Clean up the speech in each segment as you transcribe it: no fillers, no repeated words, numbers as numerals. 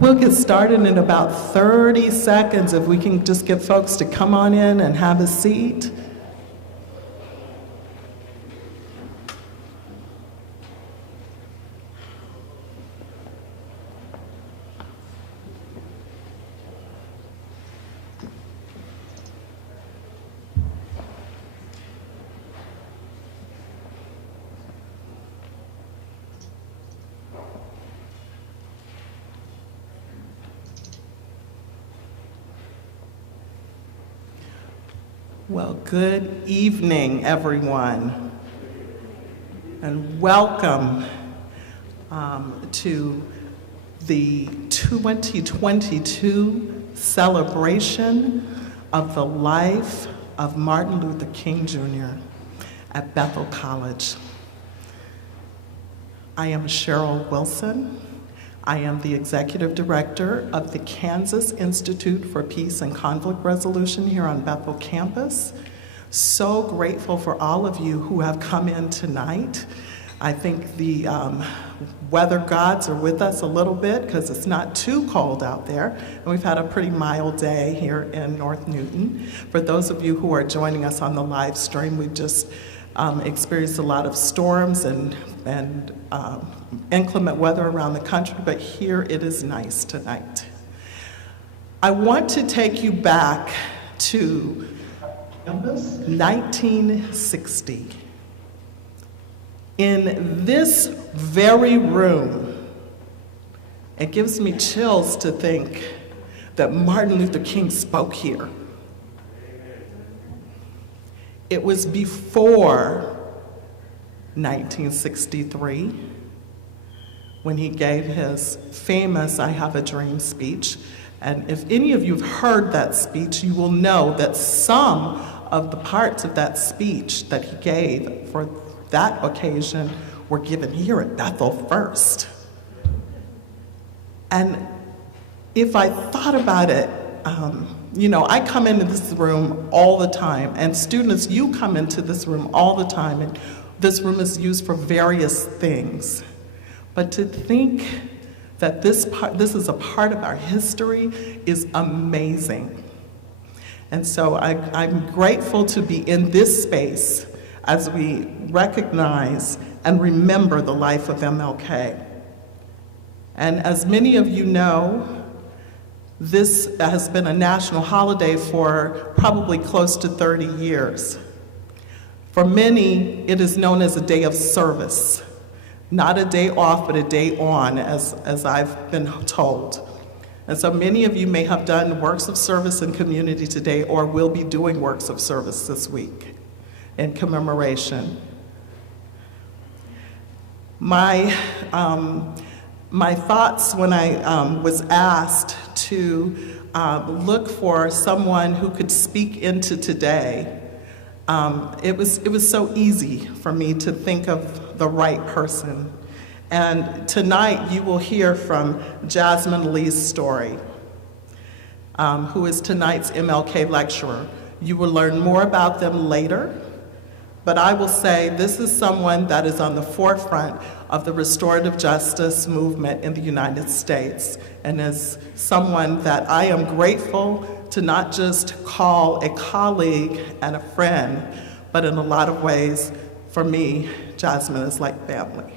We'll get started in about 30 seconds if we can just get folks to come on in and have a seat. Well, good evening, everyone, and welcome to the 2022 celebration of the life of Martin Luther King Jr. at Bethel College. I am Cheryl Wilson. I am the Executive Director of the Kansas Institute for Peace and Conflict Resolution here on Bethel campus. So grateful for all of you who have come in tonight. I think the weather gods are with us a little bit because it's not too cold out there, and we've had a pretty mild day here in North Newton. For those of you who are joining us on the live stream, we've just experienced a lot of storms and inclement weather around the country, but here it is nice tonight. I want to take you back to 1960. In this very room, it gives me chills to think that Martin Luther King spoke here. It was before 1963 when he gave his famous "I Have a Dream" speech. And if any of you have heard that speech, you will know that some of the parts of that speech that he gave for that occasion were given here at Bethel first. And if I thought about it, I come into this room all the time, and students, you come into this room all the time, and this room is used for various things. But to think that this is a part of our history is amazing. And so I'm grateful to be in this space as we recognize and remember the life of MLK. And as many of you know, this has been a national holiday for probably close to 30 years. For many, it is known as a day of service, not a day off, but a day on, as I've been told. And so many of you may have done works of service in community today or will be doing works of service this week in commemoration. My thoughts when I was asked to look for someone who could speak into today, it was so easy for me to think of the right person. And tonight you will hear from Jasmine Elise's story, who is tonight's MLK lecturer. You will learn more about them later, but I will say this is someone that is on the forefront of the restorative justice movement in the United States, and is someone that I am grateful to not just call a colleague and a friend, but in a lot of ways, for me, Jasmine is like family.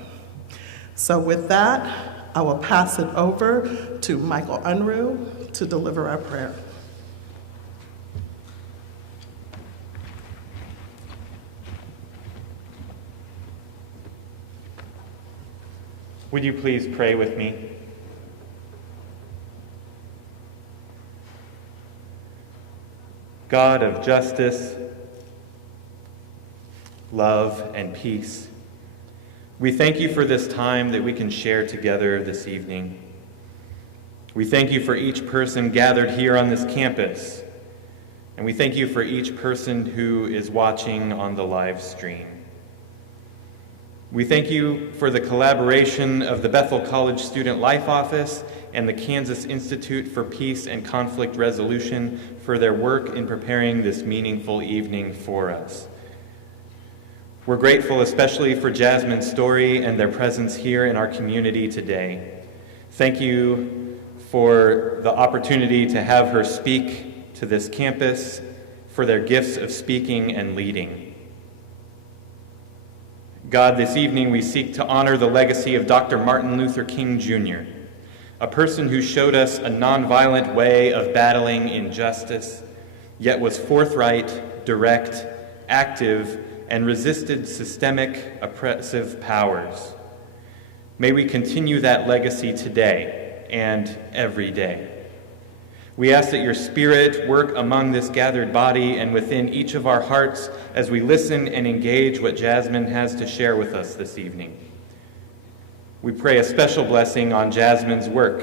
So with that, I will pass it over to Michael Unruh to deliver our prayer. Would you please pray with me? God of justice, love, and peace, we thank you for this time that we can share together this evening. We thank you for each person gathered here on this campus, and we thank you for each person who is watching on the live stream. We thank you for the collaboration of the Bethel College Student Life Office and the Kansas Institute for Peace and Conflict Resolution for their work in preparing this meaningful evening for us. We're grateful especially for Jasmine's story and their presence here in our community today. Thank you for the opportunity to have her speak to this campus, for their gifts of speaking and leading. God, this evening we seek to honor the legacy of Dr. Martin Luther King Jr., a person who showed us a nonviolent way of battling injustice, yet was forthright, direct, active, and resisted systemic oppressive powers. May we continue that legacy today and every day. We ask that your Spirit work among this gathered body and within each of our hearts as we listen and engage what Jasmine has to share with us this evening. We pray a special blessing on Jasmine's work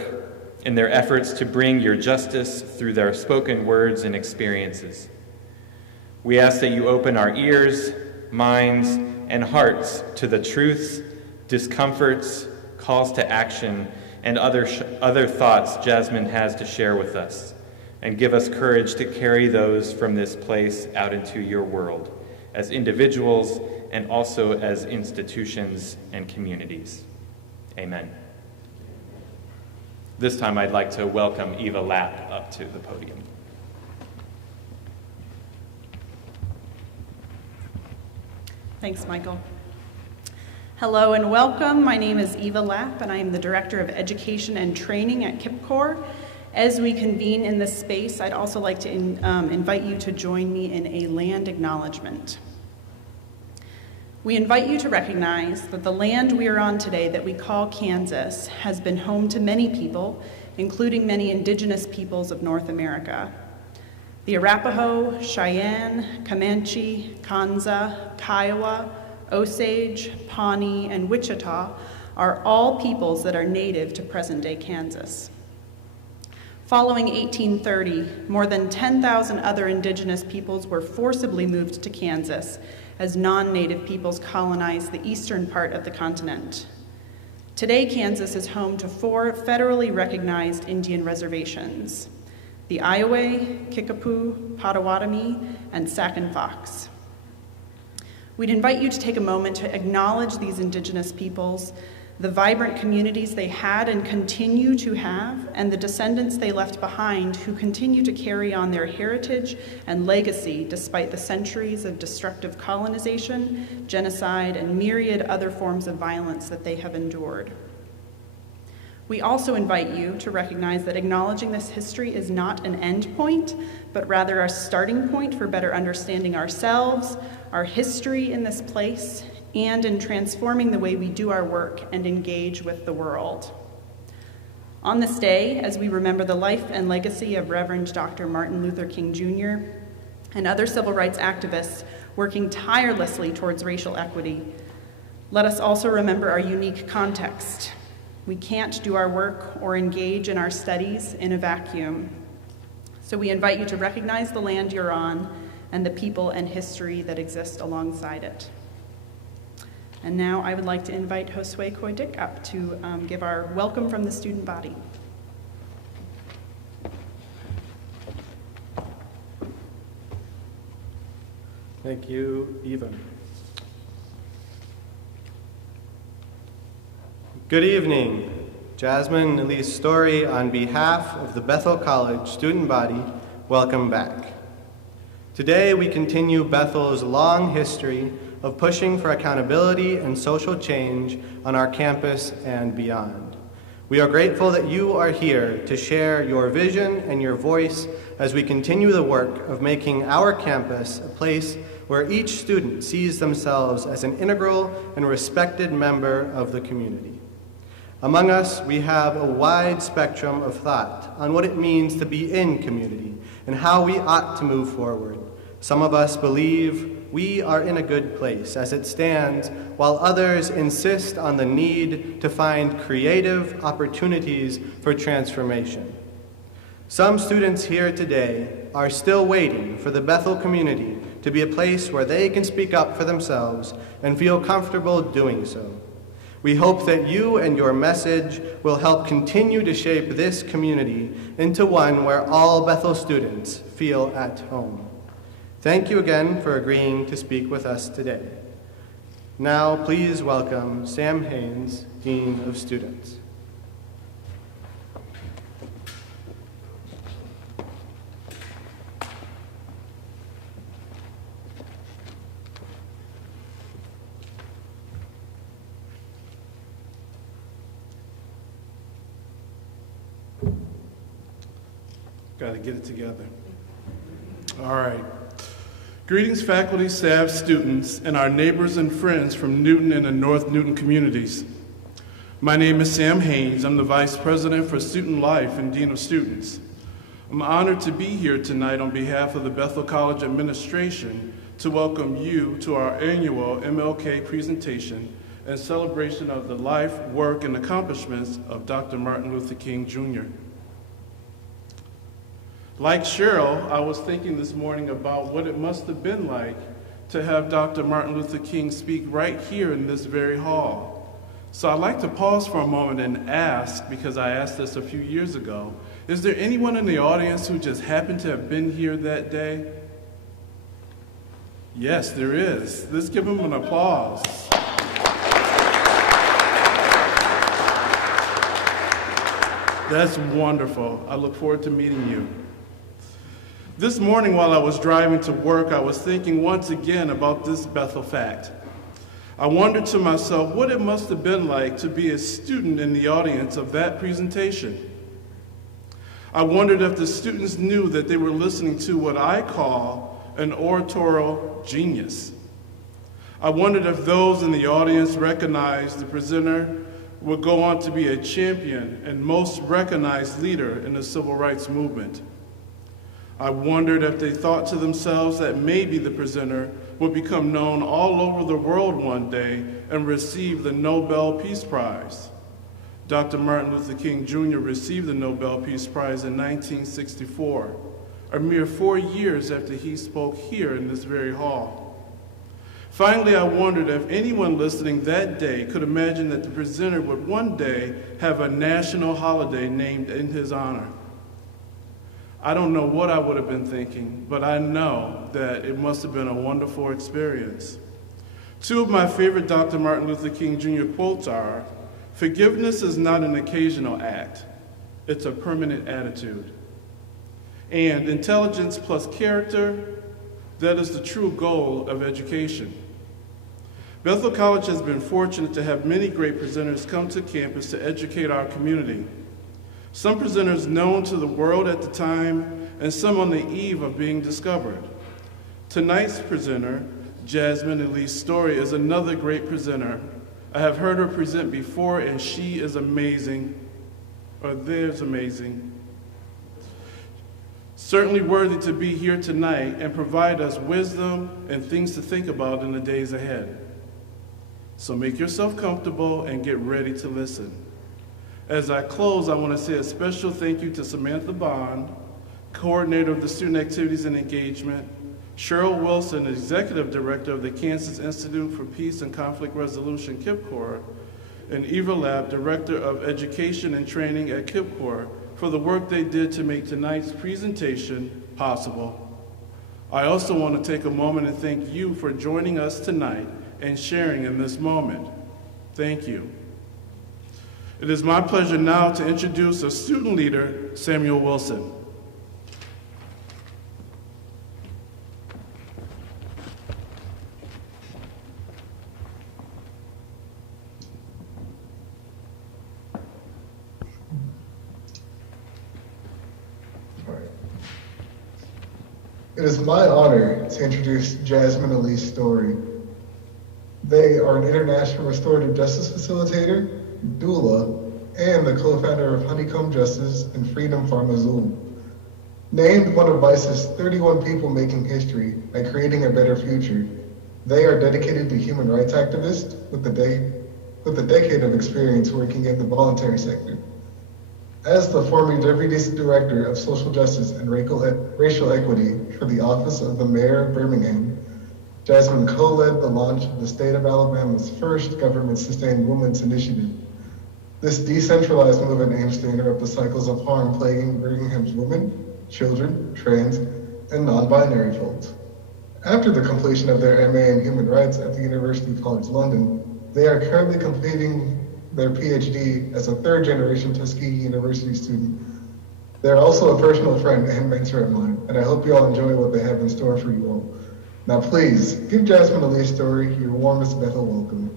in their efforts to bring your justice through their spoken words and experiences. We ask that you open our ears, minds, and hearts to the truths, discomforts, calls to action, and other thoughts Jasmine has to share with us, and give us courage to carry those from this place out into your world, as individuals and also as institutions and communities. Amen. This time I'd like to welcome Eva Lapp up to the podium. Thanks, Michael. Hello and welcome. My name is Eva Lapp, and I am the Director of Education and Training at KIPCOR. As we convene in this space, I'd also like to invite you to join me in a land acknowledgement. We invite you to recognize that the land we are on today that we call Kansas has been home to many people, including many indigenous peoples of North America. The Arapaho, Cheyenne, Comanche, Kanza, Kiowa, Osage, Pawnee, and Wichita are all peoples that are native to present-day Kansas. Following 1830, more than 10,000 other indigenous peoples were forcibly moved to Kansas as non-native peoples colonized the eastern part of the continent. Today, Kansas is home to 4 federally recognized Indian reservations: the Iowa, Kickapoo, Potawatomi, and Sac and Fox. We'd invite you to take a moment to acknowledge these indigenous peoples, the vibrant communities they had and continue to have, and the descendants they left behind who continue to carry on their heritage and legacy despite the centuries of destructive colonization, genocide, and myriad other forms of violence that they have endured. We also invite you to recognize that acknowledging this history is not an end point, but rather a starting point for better understanding ourselves, our history in this place, and in transforming the way we do our work and engage with the world. On this day, as we remember the life and legacy of Reverend Dr. Martin Luther King Jr. and other civil rights activists working tirelessly towards racial equity, let us also remember our unique context. We can't do our work or engage in our studies in a vacuum. So we invite you to recognize the land you're on and the people and history that exist alongside it. And now I would like to invite Josue Koidik up to give our welcome from the student body. Thank you, Eva. Good evening. Jasmine Elise Story, on behalf of the Bethel College student body, welcome back. Today we continue Bethel's long history of pushing for accountability and social change on our campus and beyond. We are grateful that you are here to share your vision and your voice as we continue the work of making our campus a place where each student sees themselves as an integral and respected member of the community. Among us, we have a wide spectrum of thought on what it means to be in community and how we ought to move forward. Some of us believe we are in a good place as it stands, while others insist on the need to find creative opportunities for transformation. Some students here today are still waiting for the Bethel community to be a place where they can speak up for themselves and feel comfortable doing so. We hope that you and your message will help continue to shape this community into one where all Bethel students feel at home. Thank you again for agreeing to speak with us today. Now, please welcome Sam Haynes, Dean of Students. Got to get it together. All right. Greetings, faculty, staff, students, and our neighbors and friends from Newton and the North Newton communities. My name is Sam Haynes. I'm the Vice President for Student Life and Dean of Students. I'm honored to be here tonight on behalf of the Bethel College administration to welcome you to our annual MLK presentation and celebration of the life, work, and accomplishments of Dr. Martin Luther King, Jr. Like Cheryl, I was thinking this morning about what it must have been like to have Dr. Martin Luther King speak right here in this very hall. So I'd like to pause for a moment and ask, because I asked this a few years ago, is there anyone in the audience who just happened to have been here that day? Yes, there is. Let's give him an applause. That's wonderful. I look forward to meeting you. This morning while I was driving to work, I was thinking once again about this Bethel fact. I wondered to myself what it must have been like to be a student in the audience of that presentation. I wondered if the students knew that they were listening to what I call an oratorial genius. I wondered if those in the audience recognized the presenter would go on to be a champion and most recognized leader in the civil rights movement. I wondered if they thought to themselves that maybe the presenter would become known all over the world one day and receive the Nobel Peace Prize. Dr. Martin Luther King Jr. received the Nobel Peace Prize in 1964, a mere 4 years after he spoke here in this very hall. Finally, I wondered if anyone listening that day could imagine that the presenter would one day have a national holiday named in his honor. I don't know what I would have been thinking, but I know that it must have been a wonderful experience. Two of my favorite Dr. Martin Luther King Jr. quotes are, "Forgiveness is not an occasional act, it's a permanent attitude." And intelligence plus character, that is the true goal of education. Bethel College has been fortunate to have many great presenters come to campus to educate our community. Some presenters known to the world at the time, and some on the eve of being discovered. Tonight's presenter, Jasmine Elise Story, is another great presenter. I have heard her present before, and she is amazing, or there's amazing. Certainly worthy to be here tonight and provide us wisdom and things to think about in the days ahead. So make yourself comfortable and get ready to listen. As I close, I want to say a special thank you to Samantha Bond, coordinator of the Student Activities and Engagement, Cheryl Wilson, executive director of the Kansas Institute for Peace and Conflict Resolution, KIPCOR, and Eva Lab, director of Education and Training at KIPCOR, for the work they did to make tonight's presentation possible. I also want to take a moment and thank you for joining us tonight and sharing in this moment. Thank you. It is my pleasure now to introduce a student leader, Samuel Wilson. It is my honor to introduce Jasmine Elise Story. They are an international restorative justice facilitator, doula, and the co-founder of Honeycomb Justice and Freedom Farm Azul. Named one of Vice's 31 people making history by creating a better future, they are dedicated to human rights activists with a decade of experience working in the voluntary sector. As the former Deputy Director of Social Justice and Racial Equity for the Office of the Mayor of Birmingham, Jasmine co-led the launch of the state of Alabama's first government-sustained women's initiative. This decentralized movement aims to interrupt the cycles of harm plaguing Birmingham's women, children, trans, and non-binary folks. After the completion of their MA in Human Rights at the University College London, they are currently completing their PhD as a third-generation Tuskegee University student. They're also a personal friend and mentor of mine, and I hope you all enjoy what they have in store for you all. Now please, give Jasmine Elise Story your warmest Bethel welcome.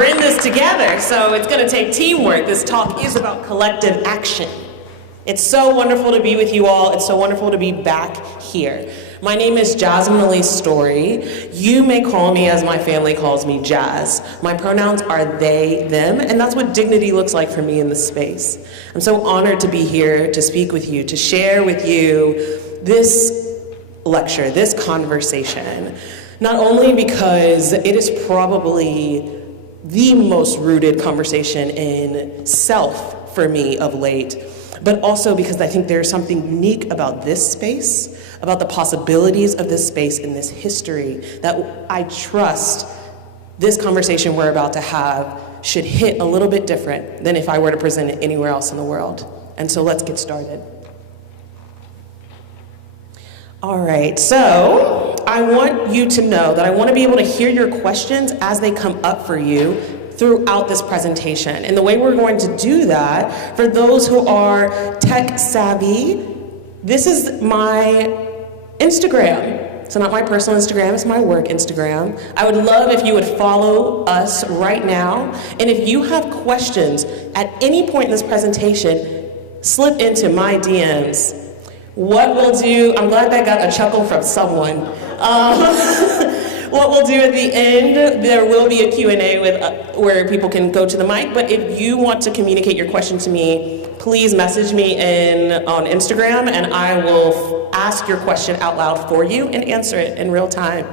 We're in this together, so it's going to take teamwork. This talk is about collective action. It's so wonderful to be with you all. It's so wonderful to be back here. My name is Jasmine Elise Story. You may call me, as my family calls me, Jazz. My pronouns are they, them, and that's what dignity looks like for me in this space. I'm so honored to be here to speak with you, to share with you this lecture, this conversation, not only because it is probably the most rooted conversation in self for me of late, but also because I think there's something unique about this space, about the possibilities of this space and this history that I trust this conversation we're about to have should hit a little bit different than if I were to present it anywhere else in the world. And so let's get started. All right, so I want you to know that I want to be able to hear your questions as they come up for you throughout this presentation. And the way we're going to do that, for those who are tech savvy, this is my Instagram. So not my personal Instagram, it's my work Instagram. I would love if you would follow us right now. And if you have questions at any point in this presentation, slip into my DMs. What we'll do, I'm glad that got a chuckle from someone. What we'll do at the end, there will be a Q&A where people can go to the mic, but if you want to communicate your question to me, please message me on Instagram, and I will ask your question out loud for you and answer it in real time.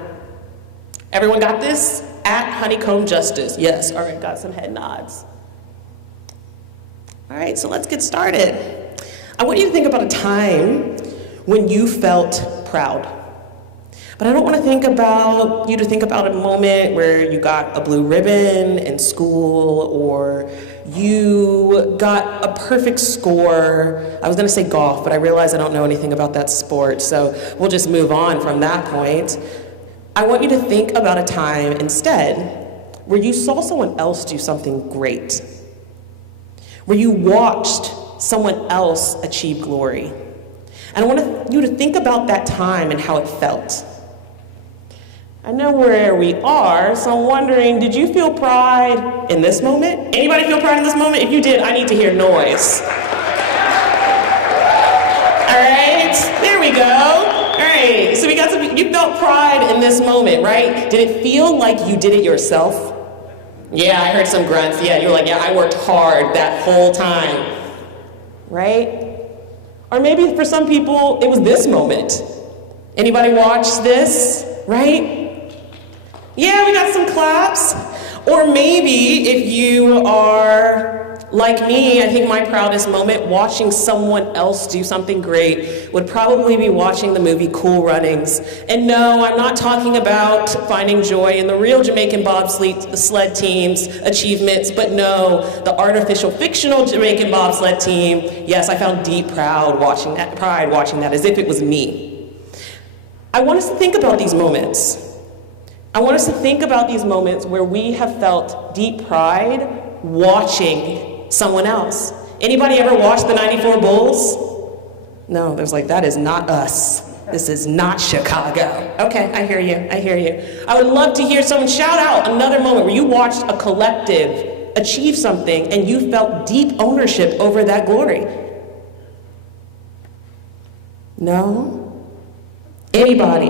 Everyone got this? At Honeycomb Justice. Yes, all right, got some head nods. All right, so let's get started. I want you to think about a time when you felt proud. But I don't want you to think about a moment where you got a blue ribbon in school or you got a perfect score. I was gonna say golf, but I realize I don't know anything about that sport, so we'll just move on from that point. I want you to think about a time instead where you saw someone else do something great, where you watched someone else achieve glory. And I want you to think about that time and how it felt. I know where we are, so I'm wondering, did you feel pride in this moment? Anybody feel pride in this moment? If you did, I need to hear noise. All right, there we go. All right, so you felt pride in this moment, right? Did it feel like you did it yourself? Yeah, I heard some grunts. Yeah, you were like, yeah, I worked hard that whole time. Right? Or maybe for some people, it was this moment. Anybody watch this? Right? Yeah, we got some claps. Or maybe if you are like me, I think my proudest moment watching someone else do something great would probably be watching the movie Cool Runnings. And no, I'm not talking about finding joy in the real Jamaican bobsled team's achievements, but no, the artificial fictional Jamaican bobsled team. Yes, I found deep pride watching that as if it was me. I want us to think about these moments. I want us to think about these moments where we have felt deep pride watching someone else. Anybody ever watched the 94 Bulls? No, there's like, that is not us. This is not Chicago. Okay, I hear you. I would love to hear someone shout out another moment where you watched a collective achieve something and you felt deep ownership over that glory. No? Anybody?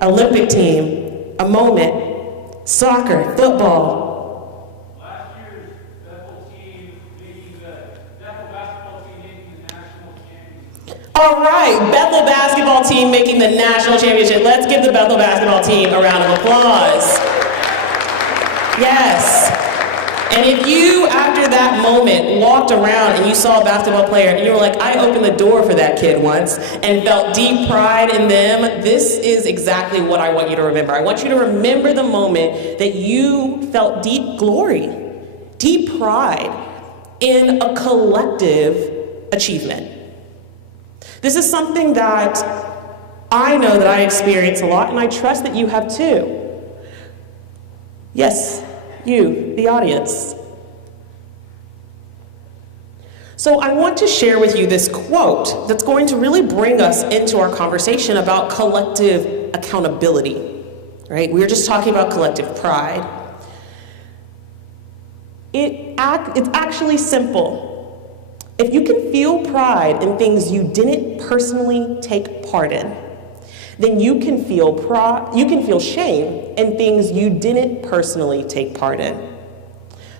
Olympic team? A moment? Soccer? Football? Last year's Bethel team making the Bethel basketball team making the national championship. All right, Bethel basketball team making the national championship. Let's give the Bethel basketball team a round of applause. Yes. And if you, after that moment, walked around and you saw a basketball player and you were like, I opened the door for that kid once and felt deep pride in them, this is exactly what I want you to remember. I want you to remember the moment that you felt deep glory, deep pride in a collective achievement. This is something that I know that I experience a lot, and I trust that you have too. Yes. You, the audience. So I want to share with you this quote that's going to really bring us into our conversation about collective accountability, right? We were just talking about collective pride. It's actually simple. If you can feel pride in things you didn't personally take part in, then you can feel shame in things you didn't personally take part in.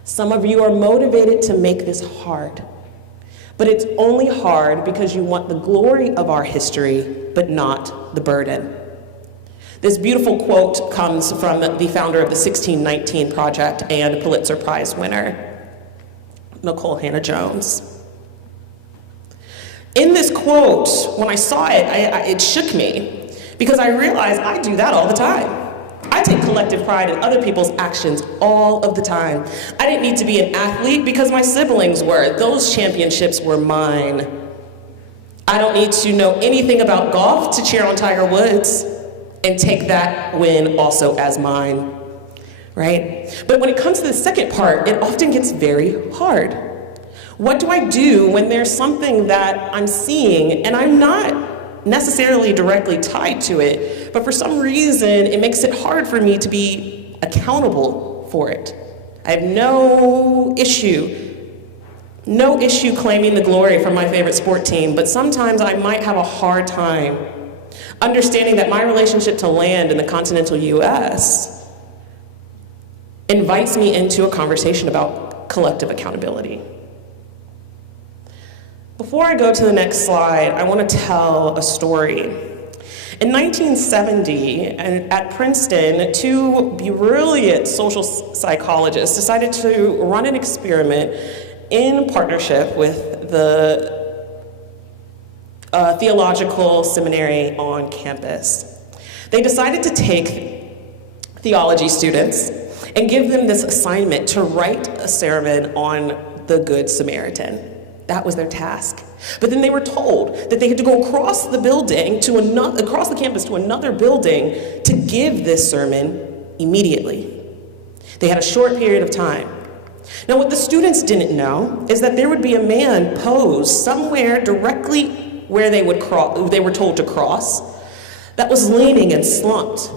Some of you are motivated to make this hard, but it's only hard because you want the glory of our history, but not the burden. This beautiful quote comes from the founder of the 1619 Project and Pulitzer Prize winner, Nicole Hannah-Jones. In this quote, when I saw it, it shook me because I realized I do that all the time. I take collective pride in other people's actions all of the time. I didn't need to be an athlete because my siblings were. Those championships were mine. I don't need to know anything about golf to cheer on Tiger Woods and take that win also as mine, right? But when it comes to the second part, it often gets very hard. What do I do when there's something that I'm seeing and I'm not necessarily directly tied to it, but for some reason it makes it hard for me to be accountable for it? I have no issue claiming the glory from my favorite sport team, but sometimes I might have a hard time understanding that my relationship to land in the continental US invites me into a conversation about collective accountability. Before I go to the next slide, I want to tell a story. In 1970, at Princeton, two brilliant social psychologists decided to run an experiment in partnership with the theological seminary on campus. They decided to take theology students and give them this assignment to write a sermon on the Good Samaritan. That was their task. But then they were told that they had to go across the campus to another building to give this sermon immediately. They had a short period of time. Now, what the students didn't know is that there would be a man posed somewhere directly where they were told to cross, that was leaning and slumped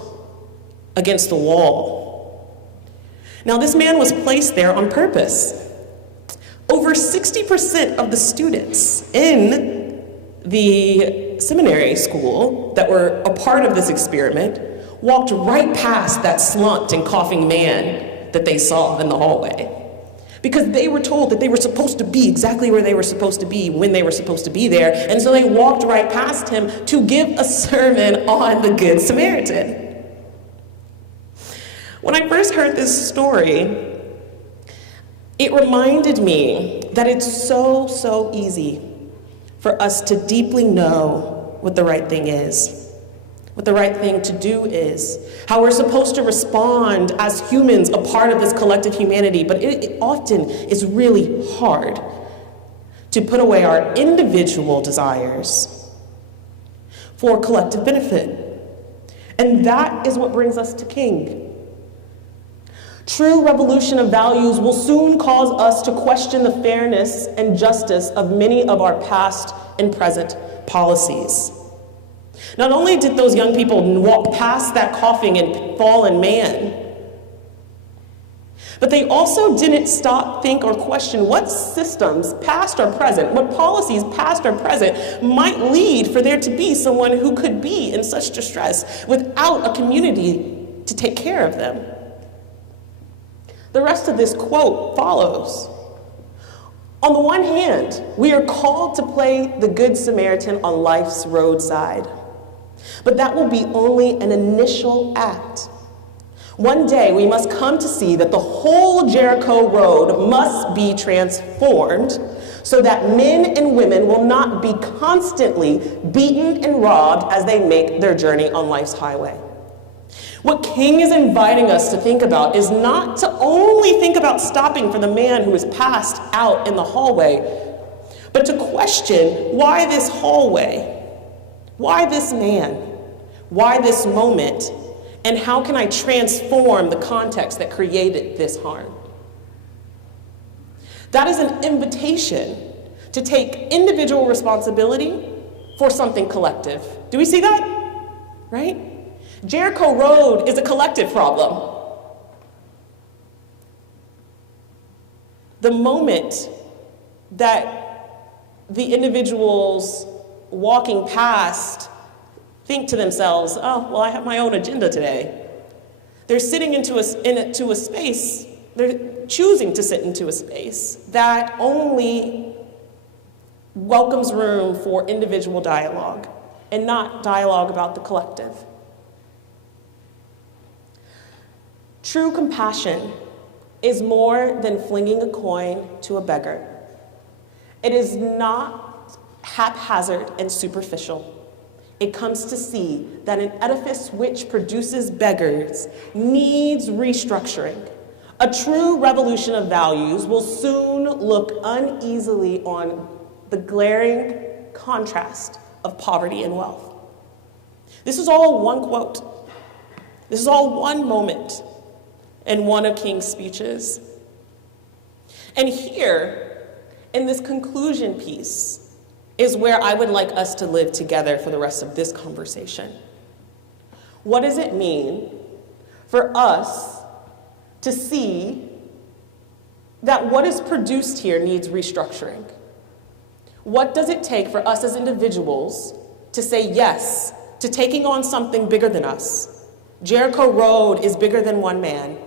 against the wall. Now, this man was placed there on purpose. Over 60% of the students in the seminary school that were a part of this experiment walked right past that slumped and coughing man that they saw in the hallway, because they were told that they were supposed to be exactly where they were supposed to be when they were supposed to be there, and so they walked right past him to give a sermon on the Good Samaritan. When I first heard this story, it reminded me that it's so easy for us to deeply know what the right thing is, what the right thing to do is, how we're supposed to respond as humans, a part of this collective humanity, but it often is really hard to put away our individual desires for collective benefit. And that is what brings us to King. True revolution of values will soon cause us to question the fairness and justice of many of our past and present policies. Not only did those young people walk past that coughing and fallen man, but they also didn't stop, think, or question what systems, past or present, what policies, past or present, might lead for there to be someone who could be in such distress without a community to take care of them. The rest of this quote follows. On the one hand, we are called to play the Good Samaritan on life's roadside, but that will be only an initial act. One day, we must come to see that the whole Jericho road must be transformed so that men and women will not be constantly beaten and robbed as they make their journey on life's highway. What King is inviting us to think about is not to only think about stopping for the man who is passed out in the hallway, but to question why this hallway, why this man, why this moment, and how can I transform the context that created this harm? That is an invitation to take individual responsibility for something collective. Do we see that? Right? Jericho Road is a collective problem. the moment that the individuals walking past think to themselves, oh, well, I have my own agenda today. They're sitting into a space, they're choosing to sit into a space that only welcomes room for individual dialogue and not dialogue about the collective. True compassion is more than flinging a coin to a beggar. It is not haphazard and superficial. It comes to see that an edifice which produces beggars needs restructuring. A true revolution of values will soon look uneasily on the glaring contrast of poverty and wealth. This is all one quote. This is all one moment in one of King's speeches. And here, in this conclusion piece, is where I would like us to live together for the rest of this conversation. What does it mean for us to see that what is produced here needs restructuring? What does it take for us as individuals to say yes to taking on something bigger than us? Jericho Road is bigger than one man.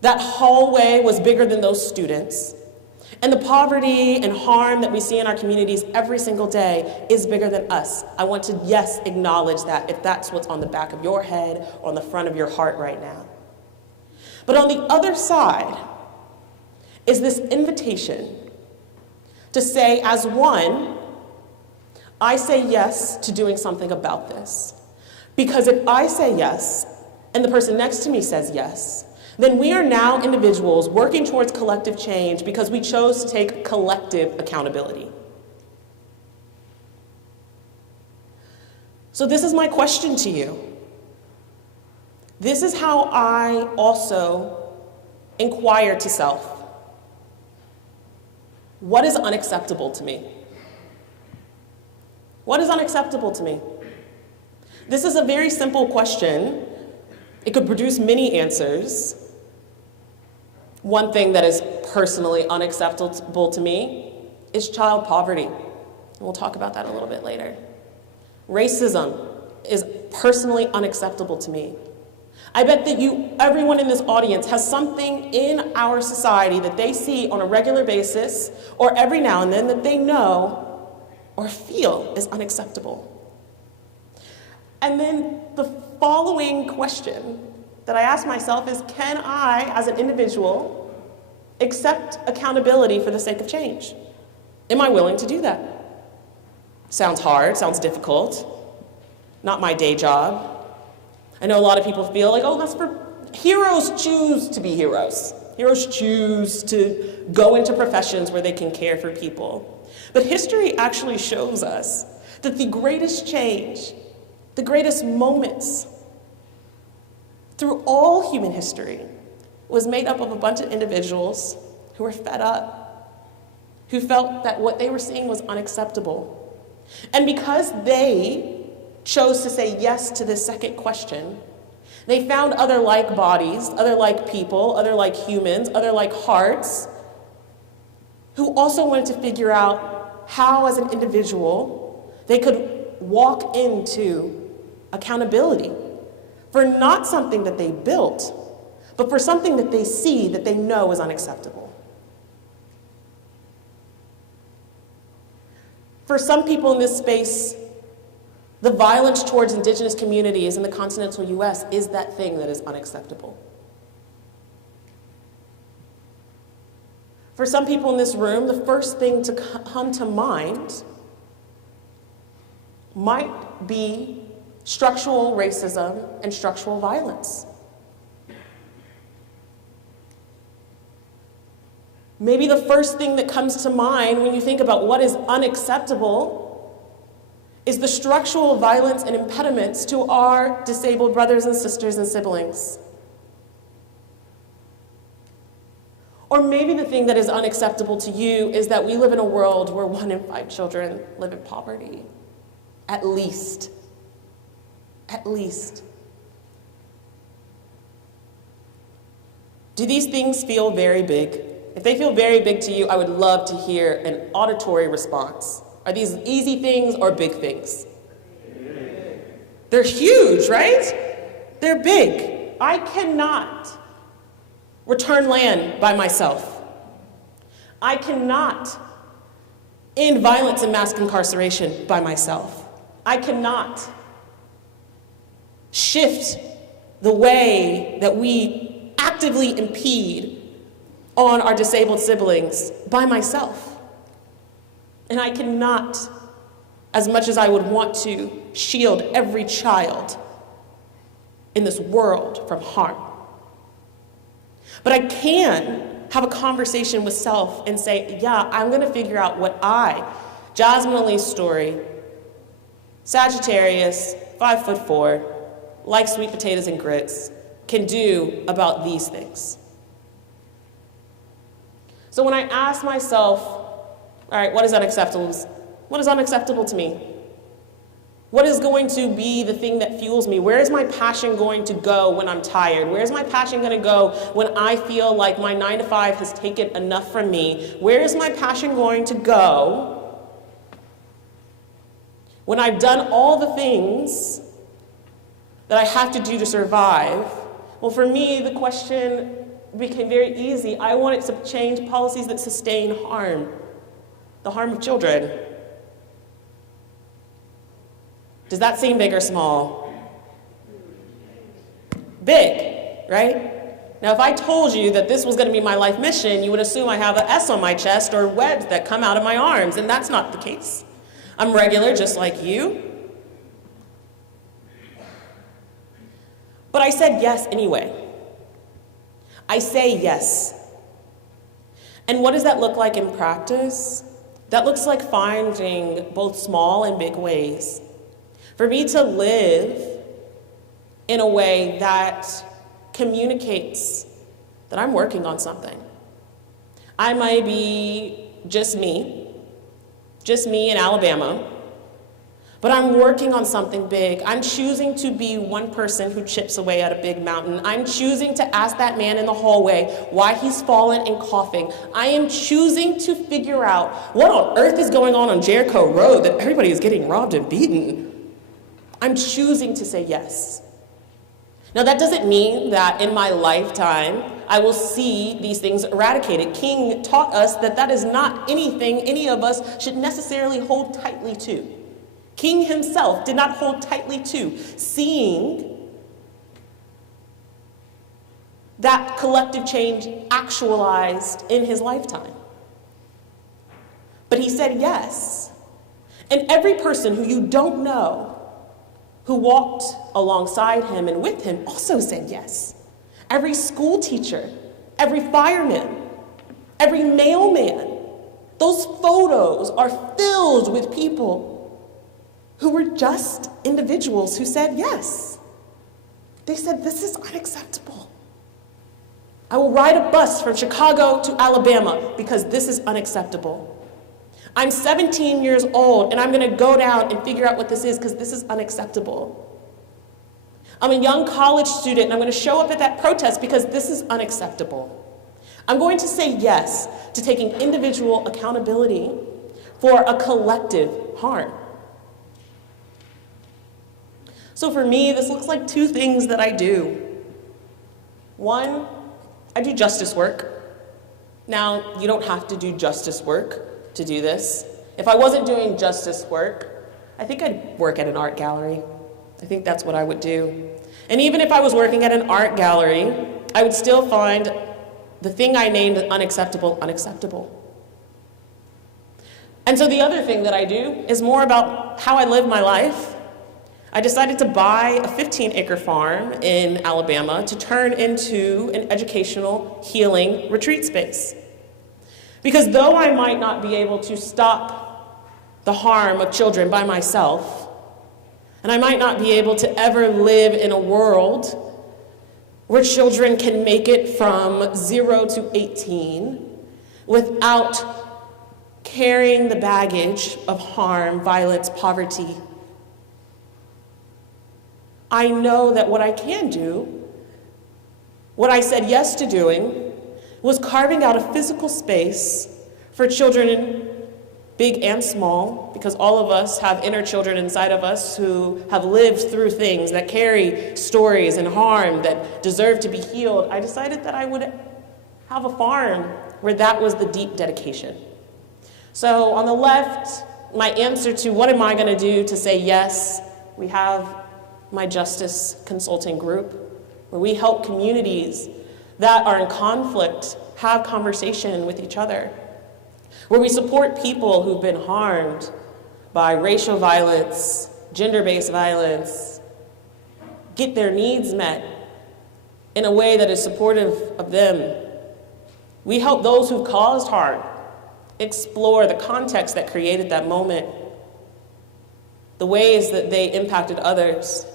That hallway was bigger than those students. And the poverty and harm that we see in our communities every single day is bigger than us. I want to, yes, acknowledge that if that's what's on the back of your head or on the front of your heart right now. But on the other side is this invitation to say, as one, I say yes to doing something about this. Because if I say yes, and the person next to me says yes, then we are now individuals working towards collective change because we chose to take collective accountability. So this is my question to you. This is how I also inquire to self. What is unacceptable to me? What is unacceptable to me? This is a very simple question. It could produce many answers. One thing that is personally unacceptable to me is child poverty. And we'll talk about that a little bit later. Racism is personally unacceptable to me. I bet that everyone in this audience has something in our society that they see on a regular basis or every now and then that they know or feel is unacceptable. And then the following question that I ask myself is, can I, as an individual, accept accountability for the sake of change? Am I willing to do that? Sounds hard, sounds difficult. Not my day job. I know a lot of people feel like, oh, that's for heroes choose to be heroes. Heroes choose to go into professions where they can care for people. But history actually shows us that the greatest change, the greatest moments through all human history was made up of a bunch of individuals who were fed up, who felt that what they were seeing was unacceptable. And because they chose to say yes to this second question, they found other like bodies, other like people, other like humans, other like hearts, who also wanted to figure out how, as an individual, they could walk into accountability for not something that they built, but for something that they see, that they know is unacceptable. For some people in this space, the violence towards indigenous communities in the continental US is that thing that is unacceptable. For some people in this room, the first thing to come to mind might be structural racism and structural violence. Maybe the first thing that comes to mind when you think about what is unacceptable is the structural violence and impediments to our disabled brothers and sisters and siblings. Or maybe the thing that is unacceptable to you is that we live in a world where 1 in 5 children live in poverty. At least. At least. Do these things feel very big? If they feel very big to you, I would love to hear an auditory response. Are these easy things or big things? They're huge, right? They're big. I cannot return land by myself. I cannot end violence and mass incarceration by myself. I cannot shift the way that we actively impede on our disabled siblings by myself. And I cannot, as much as I would want to, shield every child in this world from harm. But I can have a conversation with self and say, yeah, I'm gonna figure out what I, Jasmine Elise Story, Sagittarius, 5'4", like sweet potatoes and grits, can do about these things. So when I ask myself, all right, what is unacceptable? What is unacceptable to me? What is going to be the thing that fuels me? Where is my passion going to go when I'm tired? Where is my passion going to go when I feel like my 9 to 5 has taken enough from me? Where is my passion going to go when I've done all the things that I have to do to survive? Well, for me, the question became very easy. I wanted to change policies that sustain harm, the harm of children. Does that seem big or small? Big, right? Now, if I told you that this was going to be my life mission, you would assume I have an S on my chest or webs that come out of my arms, and that's not the case. I'm regular, just like you. But I said yes anyway. I say yes. And what does that look like in practice? That looks like finding both small and big ways for me to live in a way that communicates that I'm working on something. I might be just me in Alabama, but I'm working on something big. I'm choosing to be one person who chips away at a big mountain. I'm choosing to ask that man in the hallway why he's fallen and coughing. I am choosing to figure out what on earth is going on Jericho Road that everybody is getting robbed and beaten. I'm choosing to say yes. Now, that doesn't mean that in my lifetime I will see these things eradicated. King taught us that that is not anything any of us should necessarily hold tightly to. King himself did not hold tightly to seeing that collective change actualized in his lifetime. But he said yes. And every person who you don't know who walked alongside him and with him also said yes. Every school teacher, every fireman, every mailman, those photos are filled with people who were just individuals who said yes. They said, this is unacceptable. I will ride a bus from Chicago to Alabama because this is unacceptable. I'm 17 years old and I'm gonna go down and figure out what this is because this is unacceptable. I'm a young college student and I'm gonna show up at that protest because this is unacceptable. I'm going to say yes to taking individual accountability for a collective harm. So for me, this looks like two things that I do. One, I do justice work. Now, you don't have to do justice work to do this. If I wasn't doing justice work, I think I'd work at an art gallery. I think that's what I would do. And even if I was working at an art gallery, I would still find the thing I named unacceptable, unacceptable. And so the other thing that I do is more about how I live my life. I decided to buy a 15-acre farm in Alabama to turn into an educational healing retreat space. Because though I might not be able to stop the harm of children by myself, and I might not be able to ever live in a world where children can make it from 0 to 18 without carrying the baggage of harm, violence, poverty, I know that what I can do, what I said yes to doing, was carving out a physical space for children, big and small, because all of us have inner children inside of us who have lived through things that carry stories and harm that deserve to be healed. I decided that I would have a farm where that was the deep dedication. So on the left, my answer to what am I going to do to say yes, we have my justice consulting group, where we help communities that are in conflict have conversation with each other, where we support people who've been harmed by racial violence, gender-based violence, get their needs met in a way that is supportive of them. We help those who've caused harm explore the context that created that moment, the ways that they impacted others,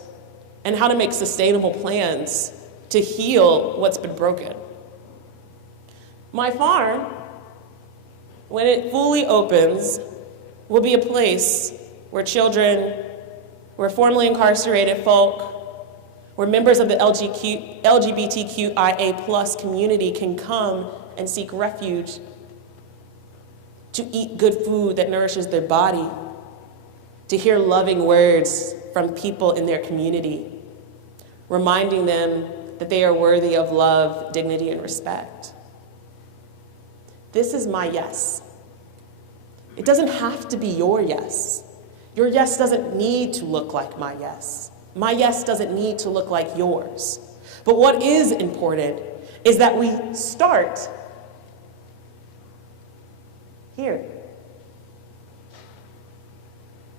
and how to make sustainable plans to heal what's been broken. My farm, when it fully opens, will be a place where children, where formerly incarcerated folk, where members of the LGBTQIA+ community can come and seek refuge, to eat good food that nourishes their body, to hear loving words from people in their community, reminding them that they are worthy of love, dignity, and respect. This is my yes. It doesn't have to be your yes. Your yes doesn't need to look like my yes. My yes doesn't need to look like yours. But what is important is that we start here.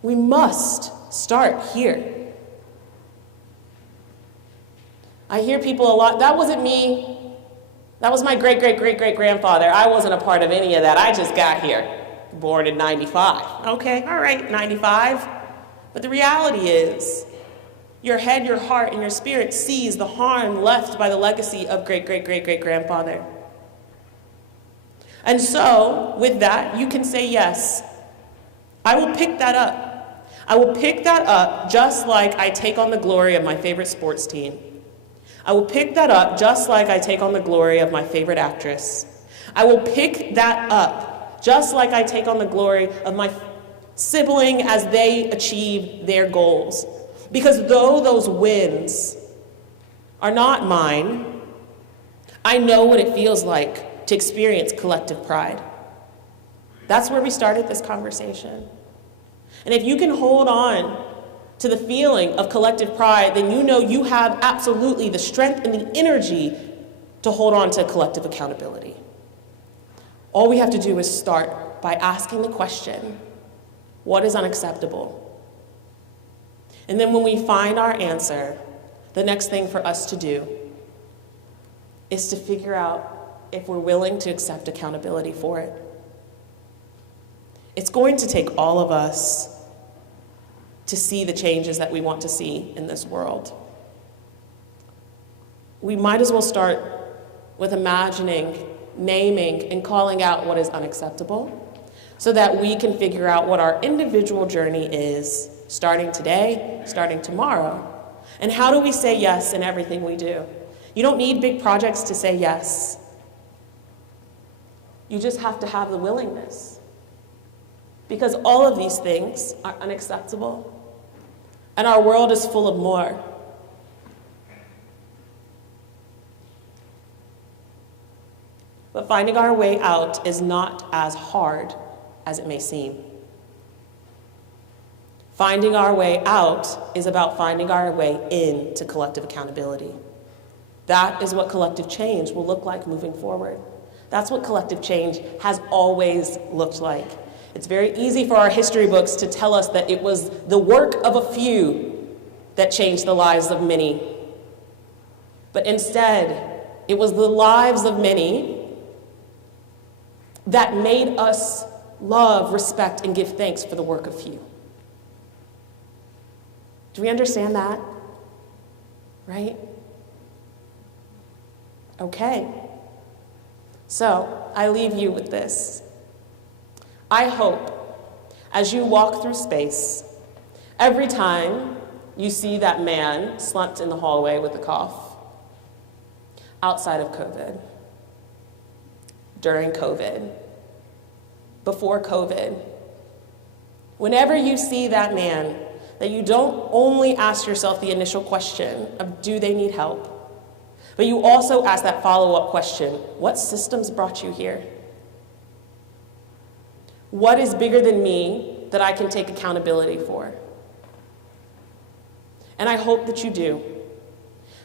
We must start here. I hear people a lot, that wasn't me. That was my great-great-great-great-grandfather. I wasn't a part of any of that. I just got here, born in 95. Okay, all right, 95. But the reality is, your head, your heart, and your spirit sees the harm left by the legacy of great-great-great-great-grandfather. And so, with that, you can say yes. I will pick that up. I will pick that up just like I take on the glory of my favorite sports team. I will pick that up just like I take on the glory of my favorite actress. I will pick that up just like I take on the glory of my sibling as they achieve their goals. Because though those wins are not mine, I know what it feels like to experience collective pride. That's where we started this conversation. And if you can hold on to the feeling of collective pride, then you know you have absolutely the strength and the energy to hold on to collective accountability. All we have to do is start by asking the question, what is unacceptable? And then when we find our answer, the next thing for us to do is to figure out if we're willing to accept accountability for it. It's going to take all of us to see the changes that we want to see in this world. We might as well start with imagining, naming, and calling out what is unacceptable so that we can figure out what our individual journey is, starting today, starting tomorrow, and how do we say yes in everything we do. You don't need big projects to say yes. You just have to have the willingness. Because all of these things are unacceptable, and our world is full of more. But finding our way out is not as hard as it may seem. Finding our way out is about finding our way into collective accountability. That is what collective change will look like moving forward. That's what collective change has always looked like. It's very easy for our history books to tell us that it was the work of a few that changed the lives of many. But instead, it was the lives of many that made us love, respect, and give thanks for the work of few. Do we understand that? Right? Okay. So, I leave you with this. I hope, as you walk through space, every time you see that man slumped in the hallway with a cough, outside of COVID, during COVID, before COVID. Whenever you see that man, that you don't only ask yourself the initial question of do they need help, but you also ask that follow-up question, what systems brought you here? What is bigger than me that I can take accountability for? And I hope that you do,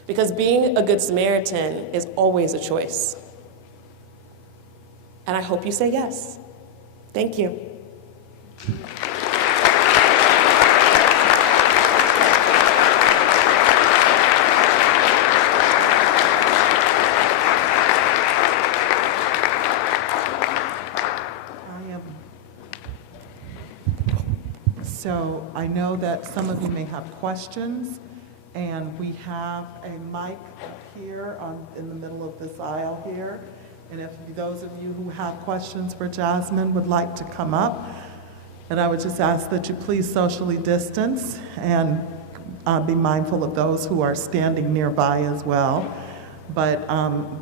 because being a Good Samaritan is always a choice. And I hope you say yes. Thank you. So I know that some of you may have questions, and we have a mic up here in the middle of this aisle here. And if those of you who have questions for Jasmine would like to come up, and I would just ask that you please socially distance and be mindful of those who are standing nearby as well. But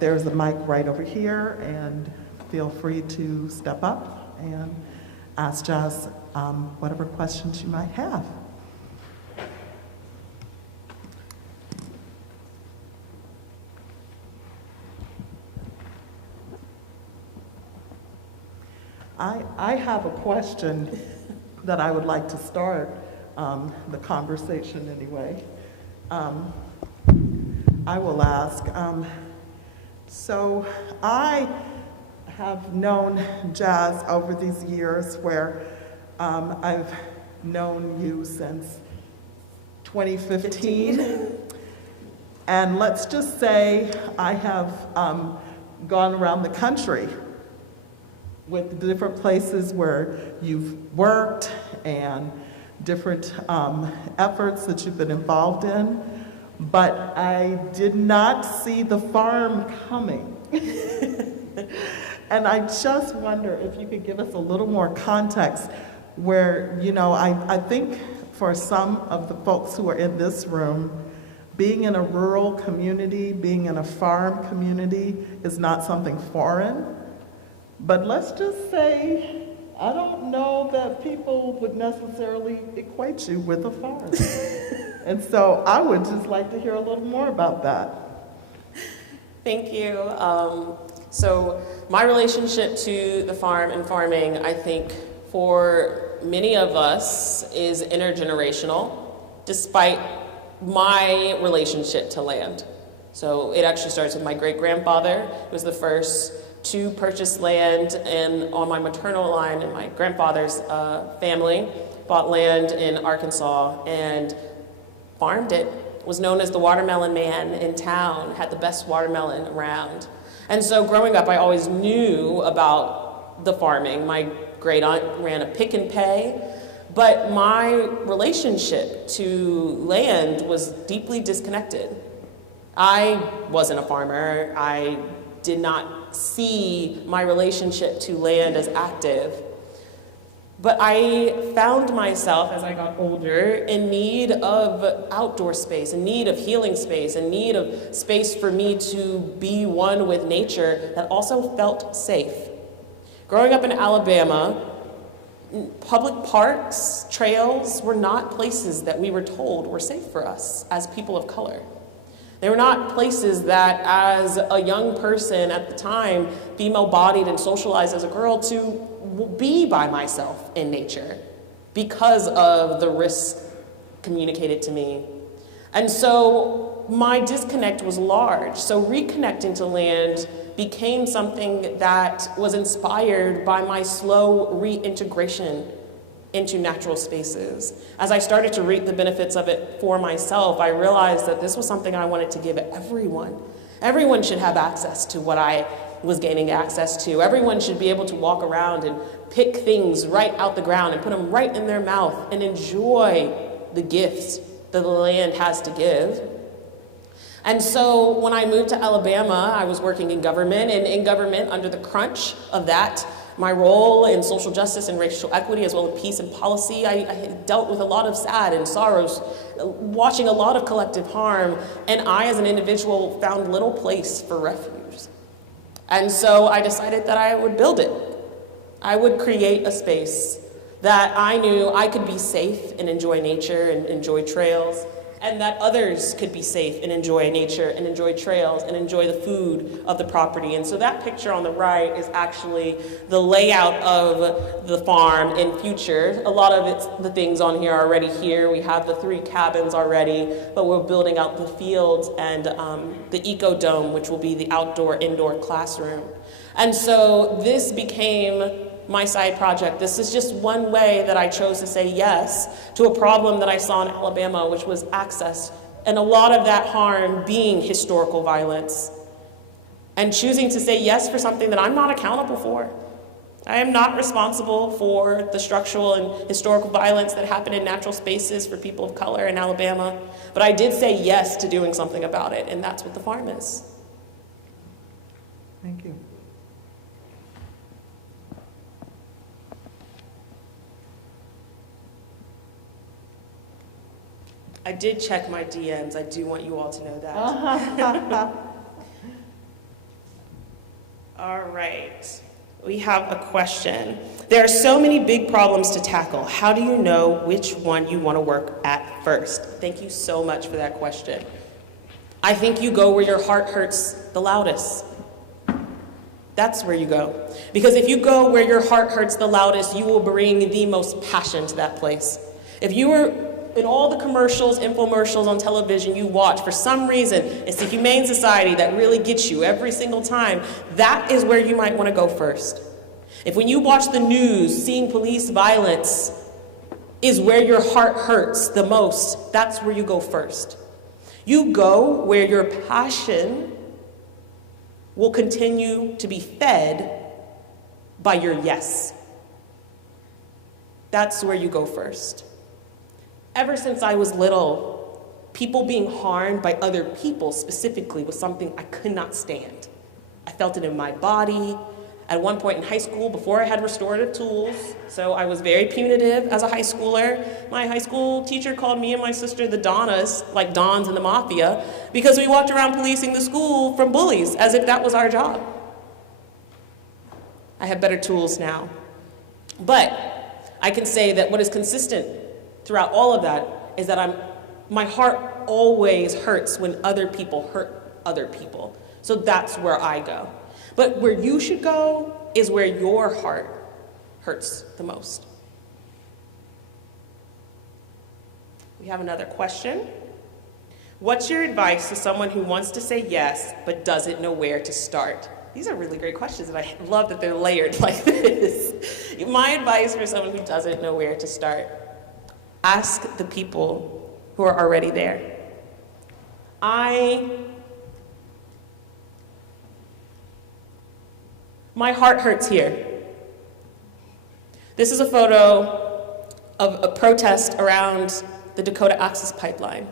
there's a mic right over here, and feel free to step up and ask Jas whatever questions you might have. I have a question that I would like to start the conversation anyway. I will ask. So I have known Jas over these years where I've known you since 2015. And let's just say I have gone around the country with the different places where you've worked and different efforts that you've been involved in, but I did not see the farm coming. And I just wonder if you could give us a little more context where, you know, I think for some of the folks who are in this room, being in a rural community, being in a farm community is not something foreign. But let's just say, I don't know that people would necessarily equate you with a farm. And so I would just like to hear a little more about that. Thank you. So my relationship to the farm and farming, I think for many of us is intergenerational, despite my relationship to land. So it actually starts with my great-grandfather, who was the first to purchase land on my maternal line, and my grandfather's family bought land in Arkansas and farmed it. Was known as the watermelon man in town, had the best watermelon around. And so growing up, I always knew about the farming. My great aunt ran a pick and pay, but my relationship to land was deeply disconnected. I wasn't a farmer. I did not see my relationship to land as active. But I found myself, as I got older, in need of outdoor space, in need of healing space, in need of space for me to be one with nature that also felt safe. Growing up in Alabama, public parks, trails were not places that we were told were safe for us as people of color. They were not places that, as a young person at the time, female-bodied and socialized as a girl, to be by myself in nature because of the risks communicated to me. And so my disconnect was large. So reconnecting to land became something that was inspired by my slow reintegration into natural spaces. As I started to reap the benefits of it for myself, I realized that this was something I wanted to give everyone. Everyone should have access to what I was gaining access to. Everyone should be able to walk around and pick things right out the ground and put them right in their mouth and enjoy the gifts that the land has to give. And so when I moved to Alabama, I was working in government, and in government, under the crunch of that, my role in social justice and racial equity, as well as peace and policy, I dealt with a lot of sad and sorrows, watching a lot of collective harm, and I, as an individual, found little place for refuge. And so I decided that I would build it. I would create a space that I knew I could be safe and enjoy nature and enjoy trails, and that others could be safe and enjoy nature and enjoy trails and enjoy the food of the property. And so that picture on the right is actually the layout of the farm in future. A lot of the things on here are already here. We have the 3 cabins already, but we're building out the fields and the Eco Dome, which will be the outdoor-indoor classroom. And so this became my side project. This is just one way that I chose to say yes to a problem that I saw in Alabama, which was access, and a lot of that harm being historical violence. And choosing to say yes for something that I'm not accountable for. I am not responsible for the structural and historical violence that happened in natural spaces for people of color in Alabama, but I did say yes to doing something about it, and that's what the farm is. Thank you. I did check my DMs. I do want you all to know that. All right. We have a question. There are so many big problems to tackle. How do you know which one you want to work at first? Thank you so much for that question. I think you go where your heart hurts the loudest. That's where you go. Because if you go where your heart hurts the loudest, you will bring the most passion to that place. If you were in all the commercials, infomercials on television you watch, for some reason, it's the Humane Society that really gets you every single time, that is where you might want to go first. If when you watch the news, seeing police violence is where your heart hurts the most, that's where you go first. You go where your passion will continue to be fed by your yes. That's where you go first. Ever since I was little, people being harmed by other people specifically was something I could not stand. I felt it in my body. At one point in high school, before I had restorative tools, so I was very punitive as a high schooler. My high school teacher called me and my sister the Donnas, like Dons in the Mafia, because we walked around policing the school from bullies, as if that was our job. I have better tools now. But I can say that what is consistent throughout all of that is that my heart always hurts when other people hurt other people. So that's where I go. But where you should go is where your heart hurts the most. We have another question. What's your advice to someone who wants to say yes but doesn't know where to start? These are really great questions, and I love that they're layered like this. My advice for someone who doesn't know where to start: ask the people who are already there. My heart hurts here. This is a photo of a protest around the Dakota Access Pipeline.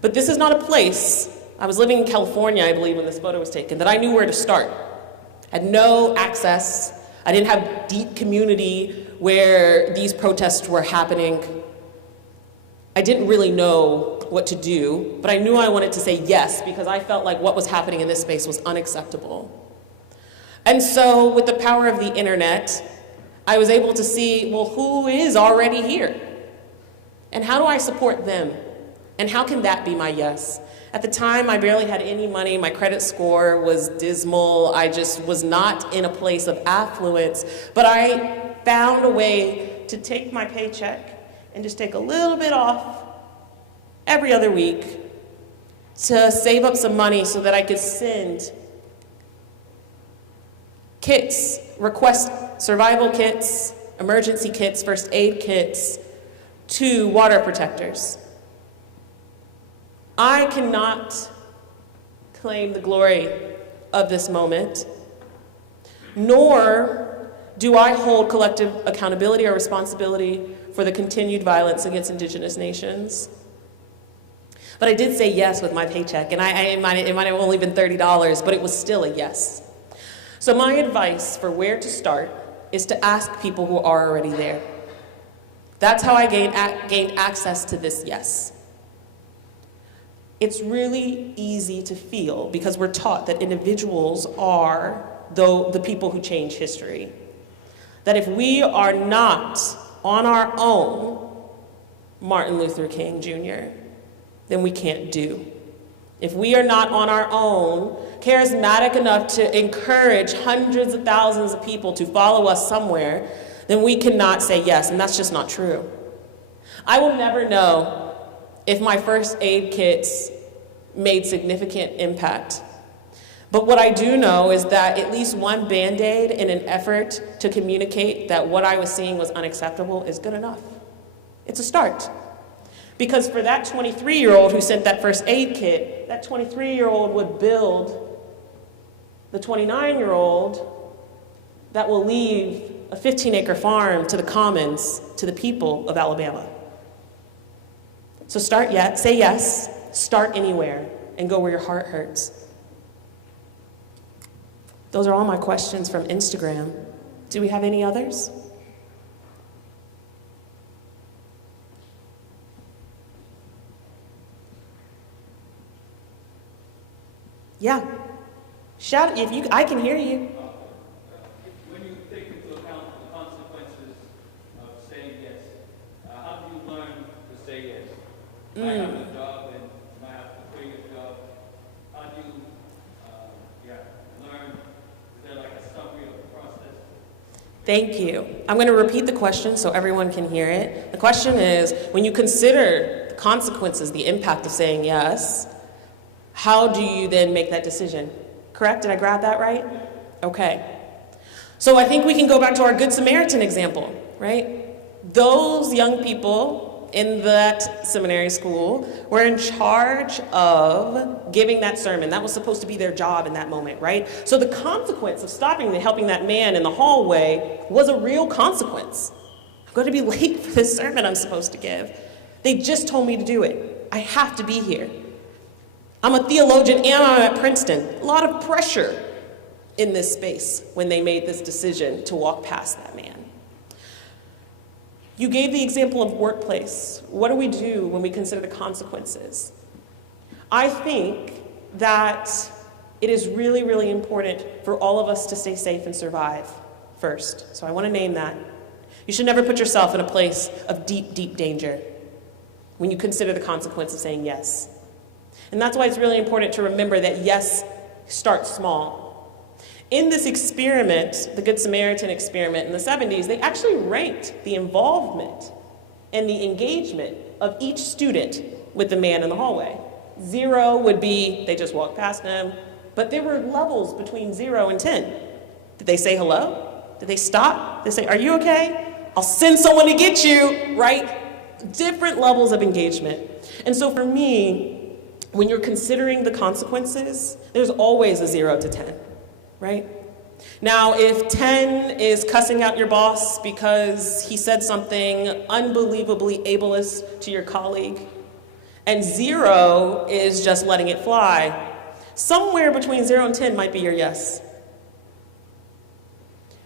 But this is not a place, I was living in California, I believe, when this photo was taken, that I knew where to start. I had no access. I didn't have deep community where these protests were happening. I didn't really know what to do, but I knew I wanted to say yes because I felt like what was happening in this space was unacceptable. And so with the power of the internet, I was able to see, well, who is already here? And how do I support them? And how can that be my yes? At the time, I barely had any money. My credit score was dismal. I just was not in a place of affluence. But I found a way to take my paycheck and just take a little bit off every other week to save up some money so that I could send kits, request survival kits, emergency kits, first aid kits to water protectors. I cannot claim the glory of this moment, nor do I hold collective accountability or responsibility for the continued violence against Indigenous nations. But I did say yes with my paycheck, and it might have only been $30, but it was still a yes. So my advice for where to start is to ask people who are already there. That's how I gained access to this yes. It's really easy to feel because we're taught that individuals are the people who change history. That if we are not on our own, Martin Luther King Jr., then we can't do. If we are not on our own, charismatic enough to encourage hundreds of thousands of people to follow us somewhere, then we cannot say yes, and that's just not true. I will never know if my first aid kits made significant impact. But what I do know is that at least one Band-Aid in an effort to communicate that what I was seeing was unacceptable is good enough. It's a start. Because for that 23-year-old who sent that first aid kit, that 23-year-old would build the 29-year-old that will leave a 15-acre farm to the commons, to the people of Alabama. So say yes, start anywhere, and go where your heart hurts. Those are all my questions from Instagram. Do we have any others? Yeah. Shout if you I can hear you. When you take into account the consequences of saying yes, how do you learn to say yes? You might have a job and you might have to quit your job. How do you learn? Is there like a summary of the process? Thank you. I'm going to repeat the question so everyone can hear it. The question is, when you consider the consequences, the impact of saying yes, how do you then make that decision? Correct? Did I grab that right? Okay. So I think we can go back to our Good Samaritan example, right? Those young people in that seminary school were in charge of giving that sermon. That was supposed to be their job in that moment, right? So the consequence of stopping and helping that man in the hallway was a real consequence. I'm going to be late for this sermon I'm supposed to give. They just told me to do it. I have to be here. I'm a theologian and I'm at Princeton. A lot of pressure in this space when they made this decision to walk past that man. You gave the example of workplace. What do we do when we consider the consequences? I think that it is really, really important for all of us to stay safe and survive first. So I want to name that. You should never put yourself in a place of deep, deep danger when you consider the consequence of saying yes. And that's why it's really important to remember that yes starts small. In this experiment, the Good Samaritan experiment in the 70s, they actually ranked the involvement and the engagement of each student with the man in the hallway. 0 would be they just walked past him, but there were levels between 0 and 10. Did they say hello? Did they stop? Did they say, are you okay? I'll send someone to get you, right? Different levels of engagement. And so for me, when you're considering the consequences, there's always a 0 to 10, right? Now, if 10 is cussing out your boss because he said something unbelievably ableist to your colleague, and 0 is just letting it fly, somewhere between 0 and 10 might be your yes.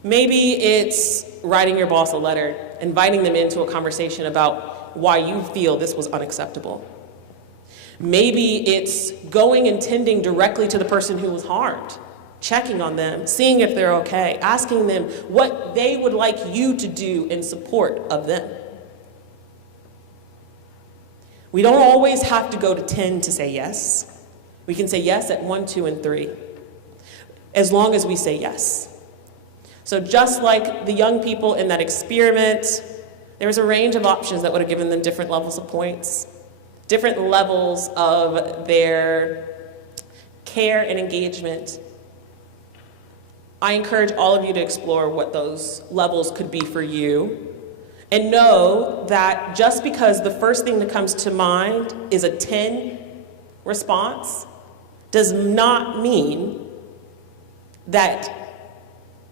Maybe it's writing your boss a letter, inviting them into a conversation about why you feel this was unacceptable. Maybe it's going and tending directly to the person who was harmed, checking on them, seeing if they're okay, asking them what they would like you to do in support of them. We don't always have to go to 10 to say yes. We can say yes at 1, 2, and 3, as long as we say yes. So just like the young people in that experiment, there was a range of options that would have given them different levels of points, different levels of their care and engagement. I encourage all of you to explore what those levels could be for you, and know that just because the first thing that comes to mind is a 10 response does not mean that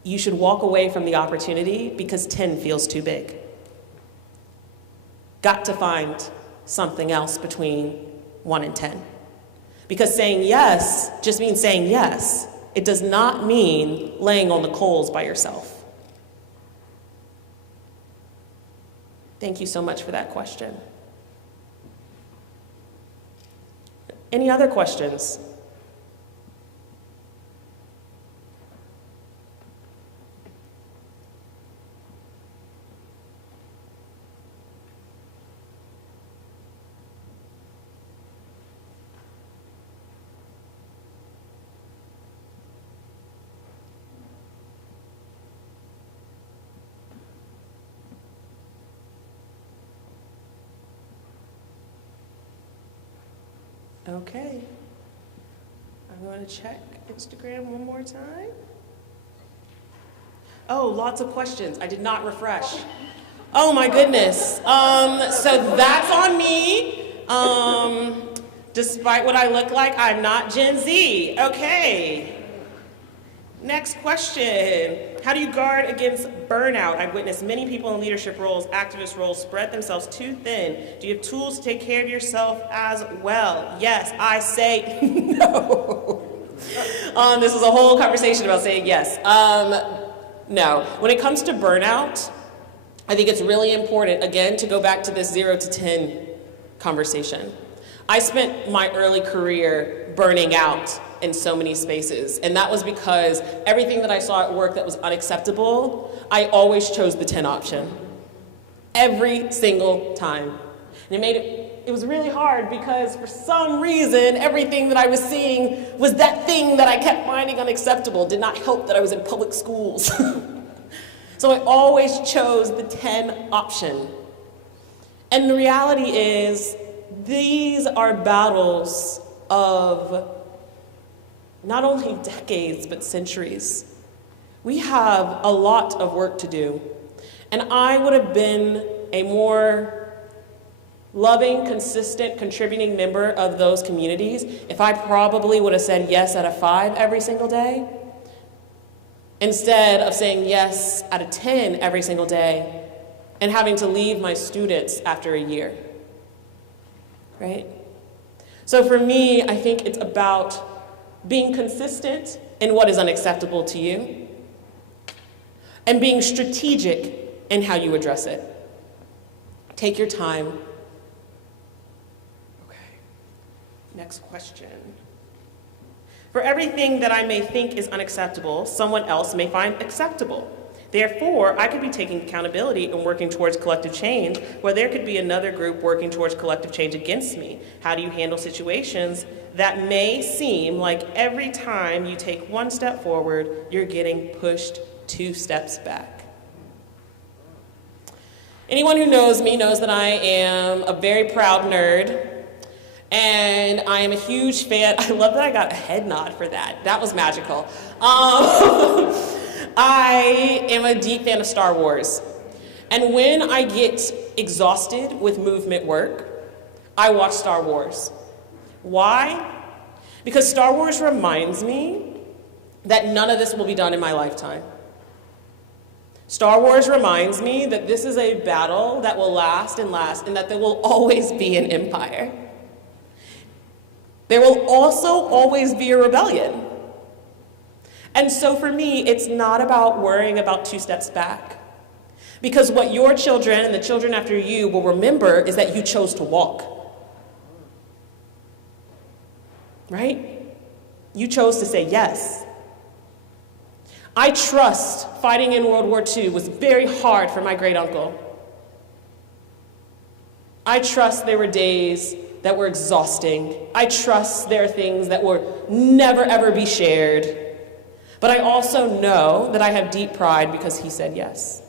you should walk away from the opportunity because 10 feels too big. Got to find something else between 1 and 10. Because saying yes just means saying yes. It does not mean laying on the coals by yourself. Thank you so much for that question. Any other questions? Okay. I'm going to check Instagram one more time. Oh, lots of questions. I did not refresh. Oh my goodness. So that's on me. Despite what I look like, I'm not Gen Z. Okay. Next question. How do you guard against burnout? I've witnessed many people in leadership roles, activist roles, spread themselves too thin. Do you have tools to take care of yourself as well? Yes, I say no. This was a whole conversation about saying yes. No. When it comes to burnout, I think it's really important, again, to go back to this 0 to 10 conversation. I spent my early career burning out in so many spaces, and that was because everything that I saw at work that was unacceptable, I always chose the 10 option. Every single time. And it was really hard because for some reason, everything that I was seeing was that thing that I kept finding unacceptable. Did not help that I was in public schools. So I always chose the 10 option. And the reality is, these are battles of not only decades, but centuries. We have a lot of work to do. And I would have been a more loving, consistent, contributing member of those communities if I probably would have said yes out of 5 every single day, instead of saying yes out of 10 every single day and having to leave my students after a year, right? So for me, I think it's about being consistent in what is unacceptable to you and being strategic in how you address it. Take your time. Okay. Next question. For everything that I may think is unacceptable, someone else may find acceptable. Therefore, I could be taking accountability and working towards collective change, where there could be another group working towards collective change against me. How do you handle situations that may seem like every time you take 1 step forward, you're getting pushed 2 steps back? Anyone who knows me knows that I am a very proud nerd, and I am a huge fan. I love that I got a head nod for that. That was magical. I am a deep fan of Star Wars. And when I get exhausted with movement work, I watch Star Wars. Why? Because Star Wars reminds me that none of this will be done in my lifetime. Star Wars reminds me that this is a battle that will last, and that there will always be an empire. There will also always be a rebellion. And so for me, it's not about worrying about 2 steps back. Because what your children and the children after you will remember is that you chose to walk. Right? You chose to say yes. I trust fighting in World War II was very hard for my great uncle. I trust there were days that were exhausting. I trust there are things that will never ever be shared. But I also know that I have deep pride because he said yes.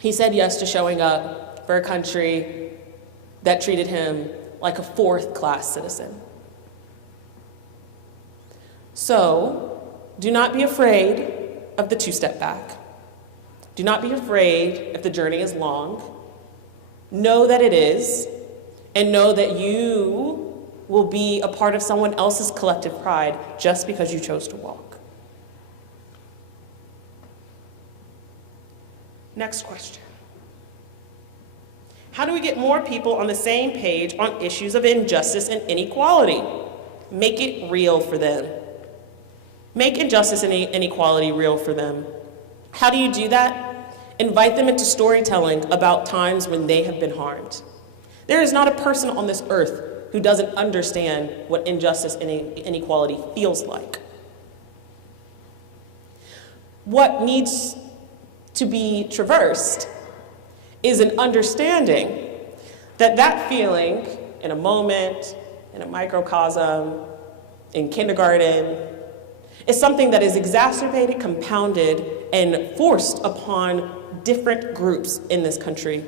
He said yes to showing up for a country that treated him like a 4th-class citizen. So, do not be afraid of the 2-step back. Do not be afraid if the journey is long. Know that it is, and know that you will be a part of someone else's collective pride just because you chose to walk. Next question. How do we get more people on the same page on issues of injustice and inequality? Make it real for them. Make injustice and inequality real for them. How do you do that? Invite them into storytelling about times when they have been harmed. There is not a person on this earth who doesn't understand what injustice and inequality feels like. What needs to be traversed is an understanding that that feeling in a moment, in a microcosm, in kindergarten, is something that is exacerbated, compounded, and forced upon different groups in this country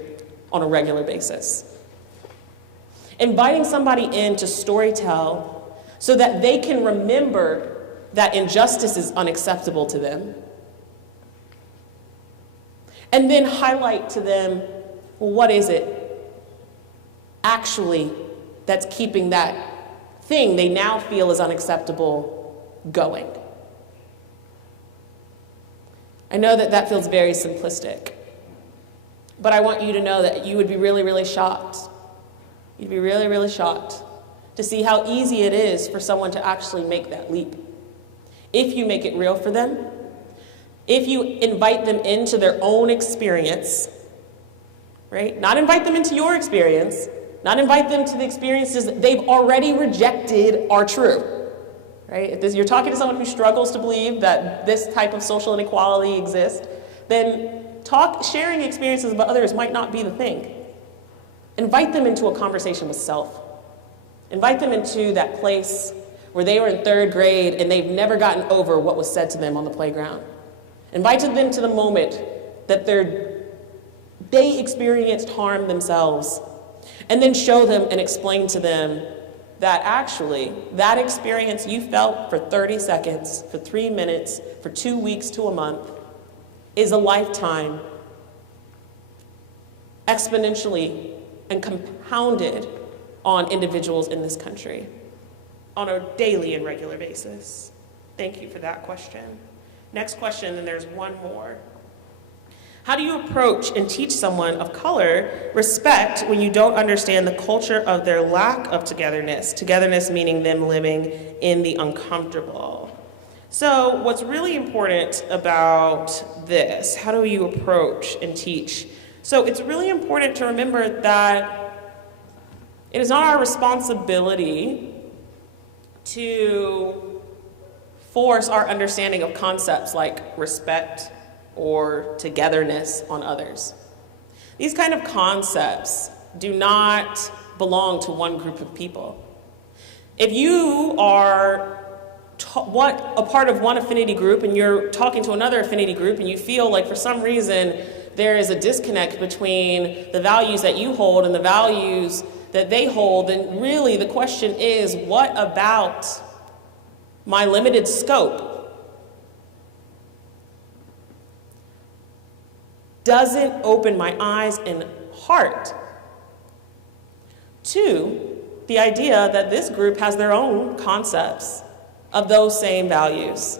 on a regular basis. Inviting somebody in to storytell so that they can remember that injustice is unacceptable to them, and then highlight to them, well, what is it actually that's keeping that thing they now feel is unacceptable going? I know that that feels very simplistic, but I want you to know that you would be really, really shocked. You'd be really, really shocked to see how easy it is for someone to actually make that leap. If you make it real for them, if you invite them into their own experience, right? Not invite them into your experience, not invite them to the experiences that they've already rejected are true, right? If you're talking to someone who struggles to believe that this type of social inequality exists, then sharing experiences about others might not be the thing. Invite them into a conversation with self. Invite them into that place where they were in 3rd grade and they've never gotten over what was said to them on the playground. Invite them to the moment that they experienced harm themselves, and then show them and explain to them that actually that experience you felt for 30 seconds, for 3 minutes, for 2 weeks to a month is a lifetime, exponentially and compounded on individuals in this country on a daily and regular basis. Thank you for that question. Next question, and there's one more. How do you approach and teach someone of color respect when you don't understand the culture of their lack of togetherness? Togetherness meaning them living in the uncomfortable. So what's really important about this, how do you approach and teach? So it's really important to remember that it is not our responsibility to force our understanding of concepts like respect or togetherness on others. These kind of concepts do not belong to one group of people. If you are a part of one affinity group and you're talking to another affinity group and you feel like for some reason there is a disconnect between the values that you hold and the values that they hold, then really the question is, what about my limited scope doesn't open my eyes and heart to the idea that this group has their own concepts of those same values?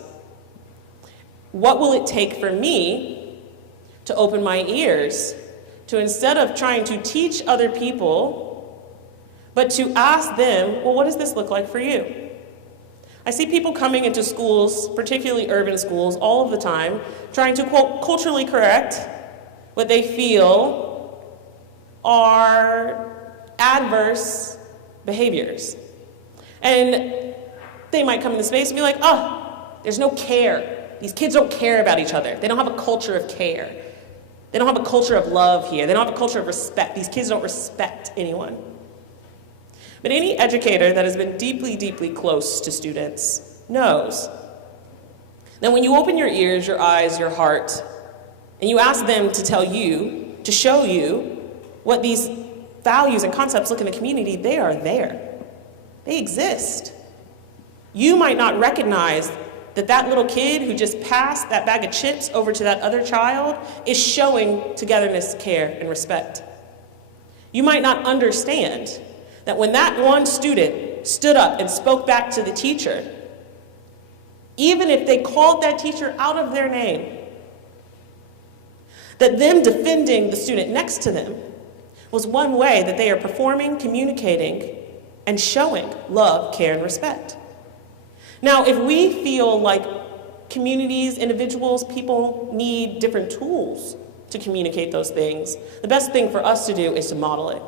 What will it take for me to open my ears to, instead of trying to teach other people, but to ask them, well, what does this look like for you? I see people coming into schools, particularly urban schools, all of the time, trying to, quote, culturally correct what they feel are adverse behaviors. And they might come into space and be like, oh, there's no care. These kids don't care about each other. They don't have a culture of care. They don't have a culture of love here. They don't have a culture of respect. These kids don't respect anyone. But any educator that has been deeply, deeply close to students knows that when you open your ears, your eyes, your heart, and you ask them to tell you, to show you what these values and concepts look in the community, they are there. They exist. You might not recognize that that little kid who just passed that bag of chips over to that other child is showing togetherness, care, and respect. You might not understand that when that one student stood up and spoke back to the teacher, even if they called that teacher out of their name, that them defending the student next to them was one way that they are performing, communicating, and showing love, care, and respect. Now, if we feel like communities, individuals, people need different tools to communicate those things, the best thing for us to do is to model it.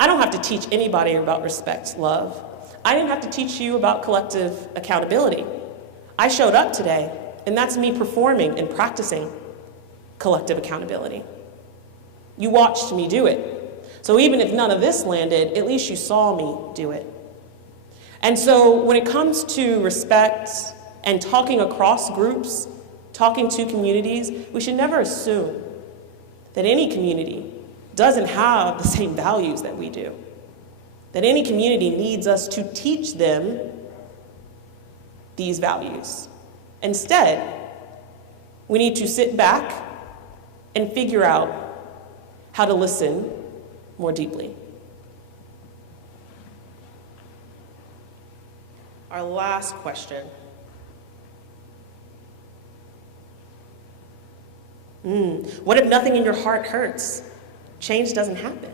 I don't have to teach anybody about respect, love. I didn't have to teach you about collective accountability. I showed up today, and that's me performing and practicing collective accountability. You watched me do it. So even if none of this landed, at least you saw me do it. And so when it comes to respect and talking across groups, talking to communities, we should never assume that any community doesn't have the same values that we do, that any community needs us to teach them these values. Instead, we need to sit back and figure out how to listen more deeply. Our last question. What if nothing in your heart hurts? Change doesn't happen.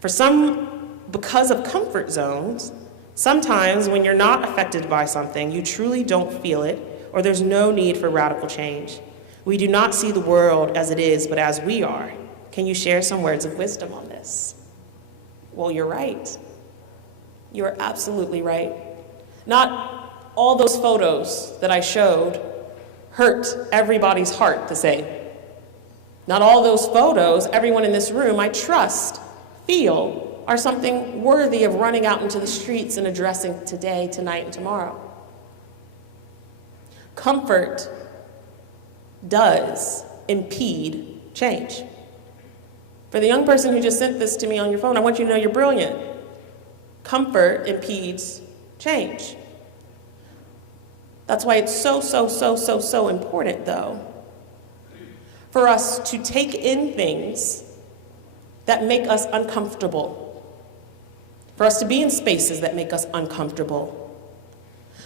For some, because of comfort zones, sometimes when you're not affected by something, you truly don't feel it, or there's no need for radical change. We do not see the world as it is, but as we are. Can you share some words of wisdom on this? Well, you're right. You are absolutely right. Not all those photos that I showed hurt everybody's heart the same. Not all those photos, everyone in this room, I trust, feel, are something worthy of running out into the streets and addressing today, tonight, and tomorrow. Comfort does impede change. For the young person who just sent this to me on your phone, I want you to know you're brilliant. Comfort impedes change. That's why it's so important, though, for us to take in things that make us uncomfortable, for us to be in spaces that make us uncomfortable,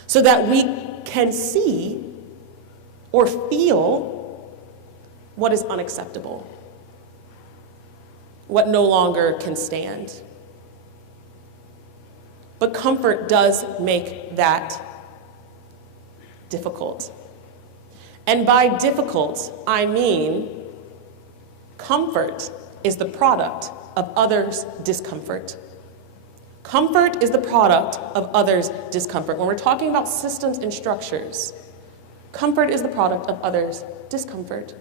so that we can see or feel what is unacceptable, what no longer can stand. But comfort does make that difficult. And by difficult, I mean comfort is the product of others' discomfort. Comfort is the product of others' discomfort. When we're talking about systems and structures, comfort is the product of others' discomfort.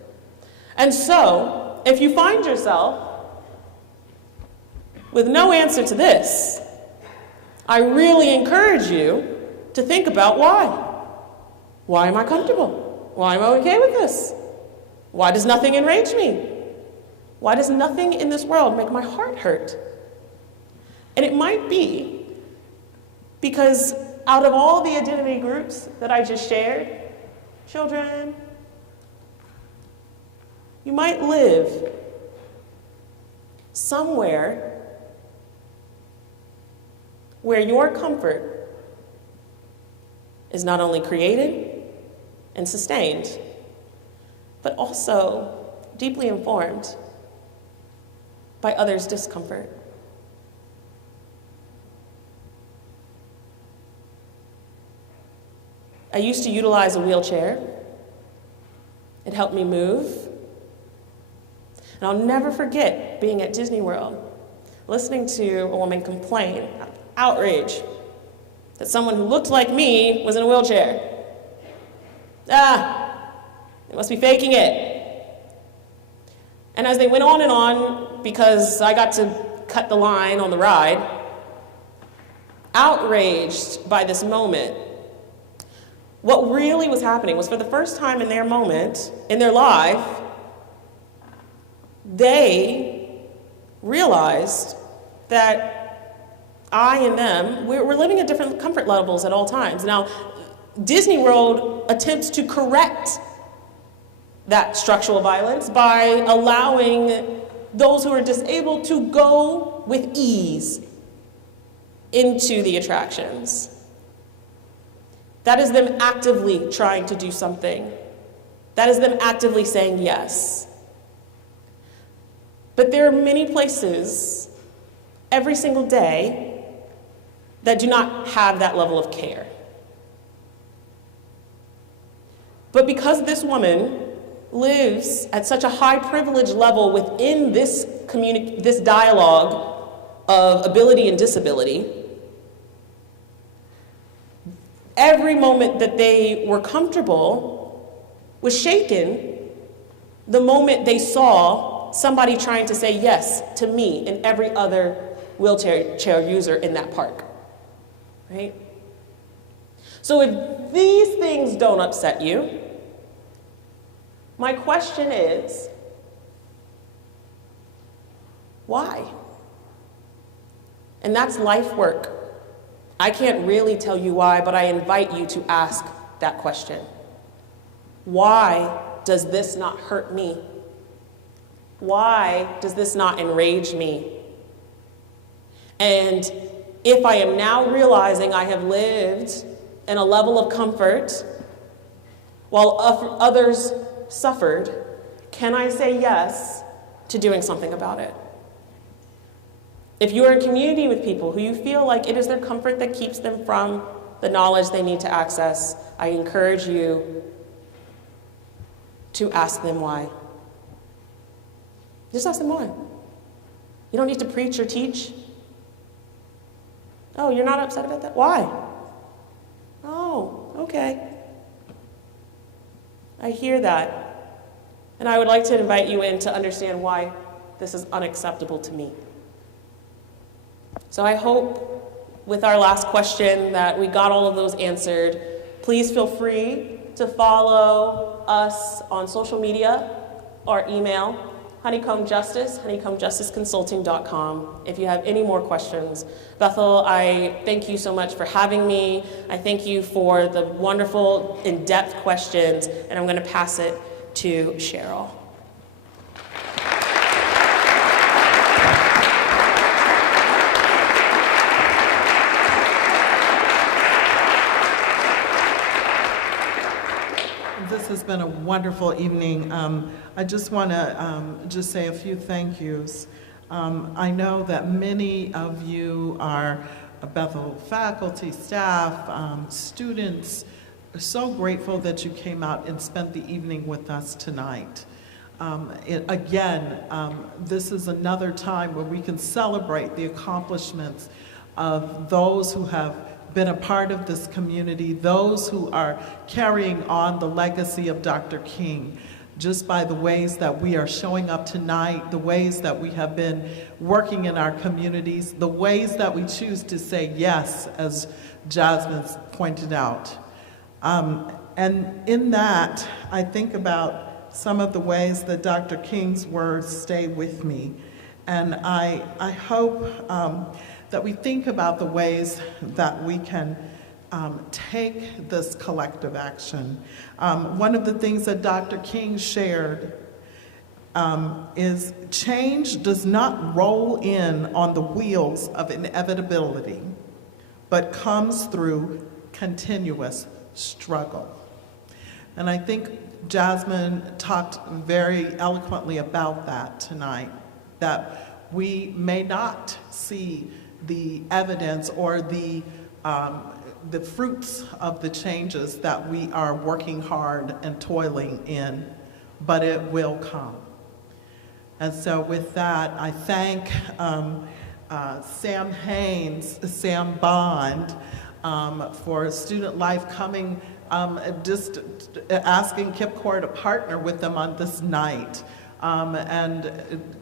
And so, if you find yourself with no answer to this, I really encourage you to think about why. Why am I comfortable? Why am I okay with this? Why does nothing enrage me? Why does nothing in this world make my heart hurt? And it might be because out of all the identity groups that I just shared, children, you might live somewhere where your comfort is not only created and sustained, but also deeply informed by others' discomfort. I used to utilize a wheelchair. It helped me move. And I'll never forget being at Disney World, listening to a woman complain, outrage, that someone who looked like me was in a wheelchair. They must be faking it. And as they went on and on, because I got to cut the line on the ride, outraged by this moment, what really was happening was for the first time in their moment, in their life, they realized that I and them, we're living at different comfort levels at all times. Now, Disney World attempts to correct that structural violence by allowing those who are disabled to go with ease into the attractions. That is them actively trying to do something. That is them actively saying yes. But there are many places every single day that do not have that level of care. But because this woman lives at such a high privilege level within this dialogue of ability and disability, every moment that they were comfortable was shaken the moment they saw somebody trying to say yes to me and every other wheelchair user in that park, right? So if these things don't upset you, my question is, why? And that's life work. I can't really tell you why, but I invite you to ask that question. Why does this not hurt me? Why does this not enrage me? And if I am now realizing I have lived in a level of comfort while others suffered, can I say yes to doing something about it? If you are in community with people who you feel like it is their comfort that keeps them from the knowledge they need to access, I encourage you to ask them why. Just ask them why. You don't need to preach or teach. Oh, you're not upset about that? Why? Oh, okay. I hear that. And I would like to invite you in to understand why this is unacceptable to me. So I hope with our last question that we got all of those answered. Please feel free to follow us on social media or email honeycombjusticeconsulting.com if you have any more questions. Bethel, I thank you so much for having me. I thank you for the wonderful, in-depth questions, and I'm going to pass it to Cheryl. This has been a wonderful evening. I just want to just say a few thank yous. I know that many of you are Bethel faculty, staff, students. So grateful that you came out and spent the evening with us tonight. This is another time where we can celebrate the accomplishments of those who have been a part of this community, those who are carrying on the legacy of Dr. King, just by the ways that we are showing up tonight, the ways that we have been working in our communities, the ways that we choose to say yes, as Jasmine pointed out. And in that, I think about some of the ways that Dr. King's words stay with me. And I hope that we think about the ways that we can take this collective action. One of the things that Dr. King shared is change does not roll in on the wheels of inevitability, but comes through continuous struggle. And I think Jasmine talked very eloquently about that tonight, that we may not see the evidence or the fruits of the changes that we are working hard and toiling in, but it will come. And so with that, I thank Sam Haynes, Sam Bond, for Student Life coming, just asking KIPCOR to partner with them on this night. And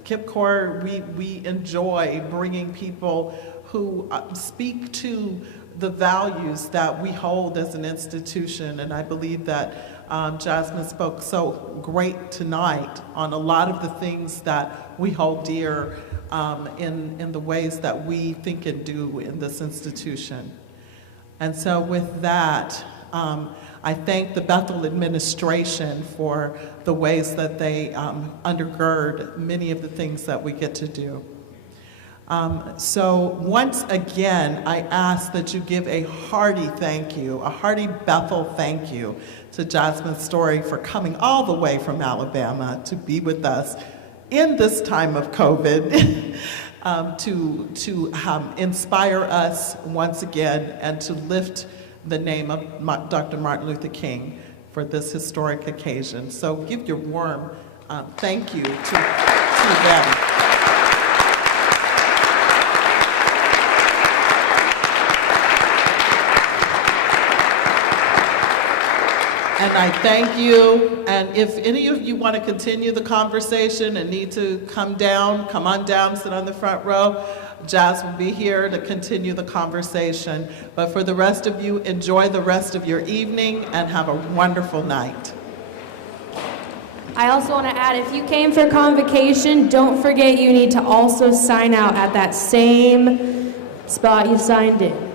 KIPCOR, we enjoy bringing people who speak to the values that we hold as an institution. And I believe that Jasmine spoke so great tonight on a lot of the things that we hold dear in the ways that we think and do in this institution. And so with that, I thank the Bethel administration for the ways that they undergird many of the things that we get to do. So once again, I ask that you give a hearty thank you, a hearty Bethel thank you to Jasmine Story for coming all the way from Alabama to be with us in this time of COVID, to inspire us once again and to lift the name of Dr. Martin Luther King for this historic occasion. So give your warm thank you to them. And I thank you. And if any of you want to continue the conversation and need to come on down, sit on the front row. Jazz will be here to continue the conversation. But for the rest of you, enjoy the rest of your evening and have a wonderful night. I also want to add, if you came for convocation, don't forget you need to also sign out at that same spot you signed in.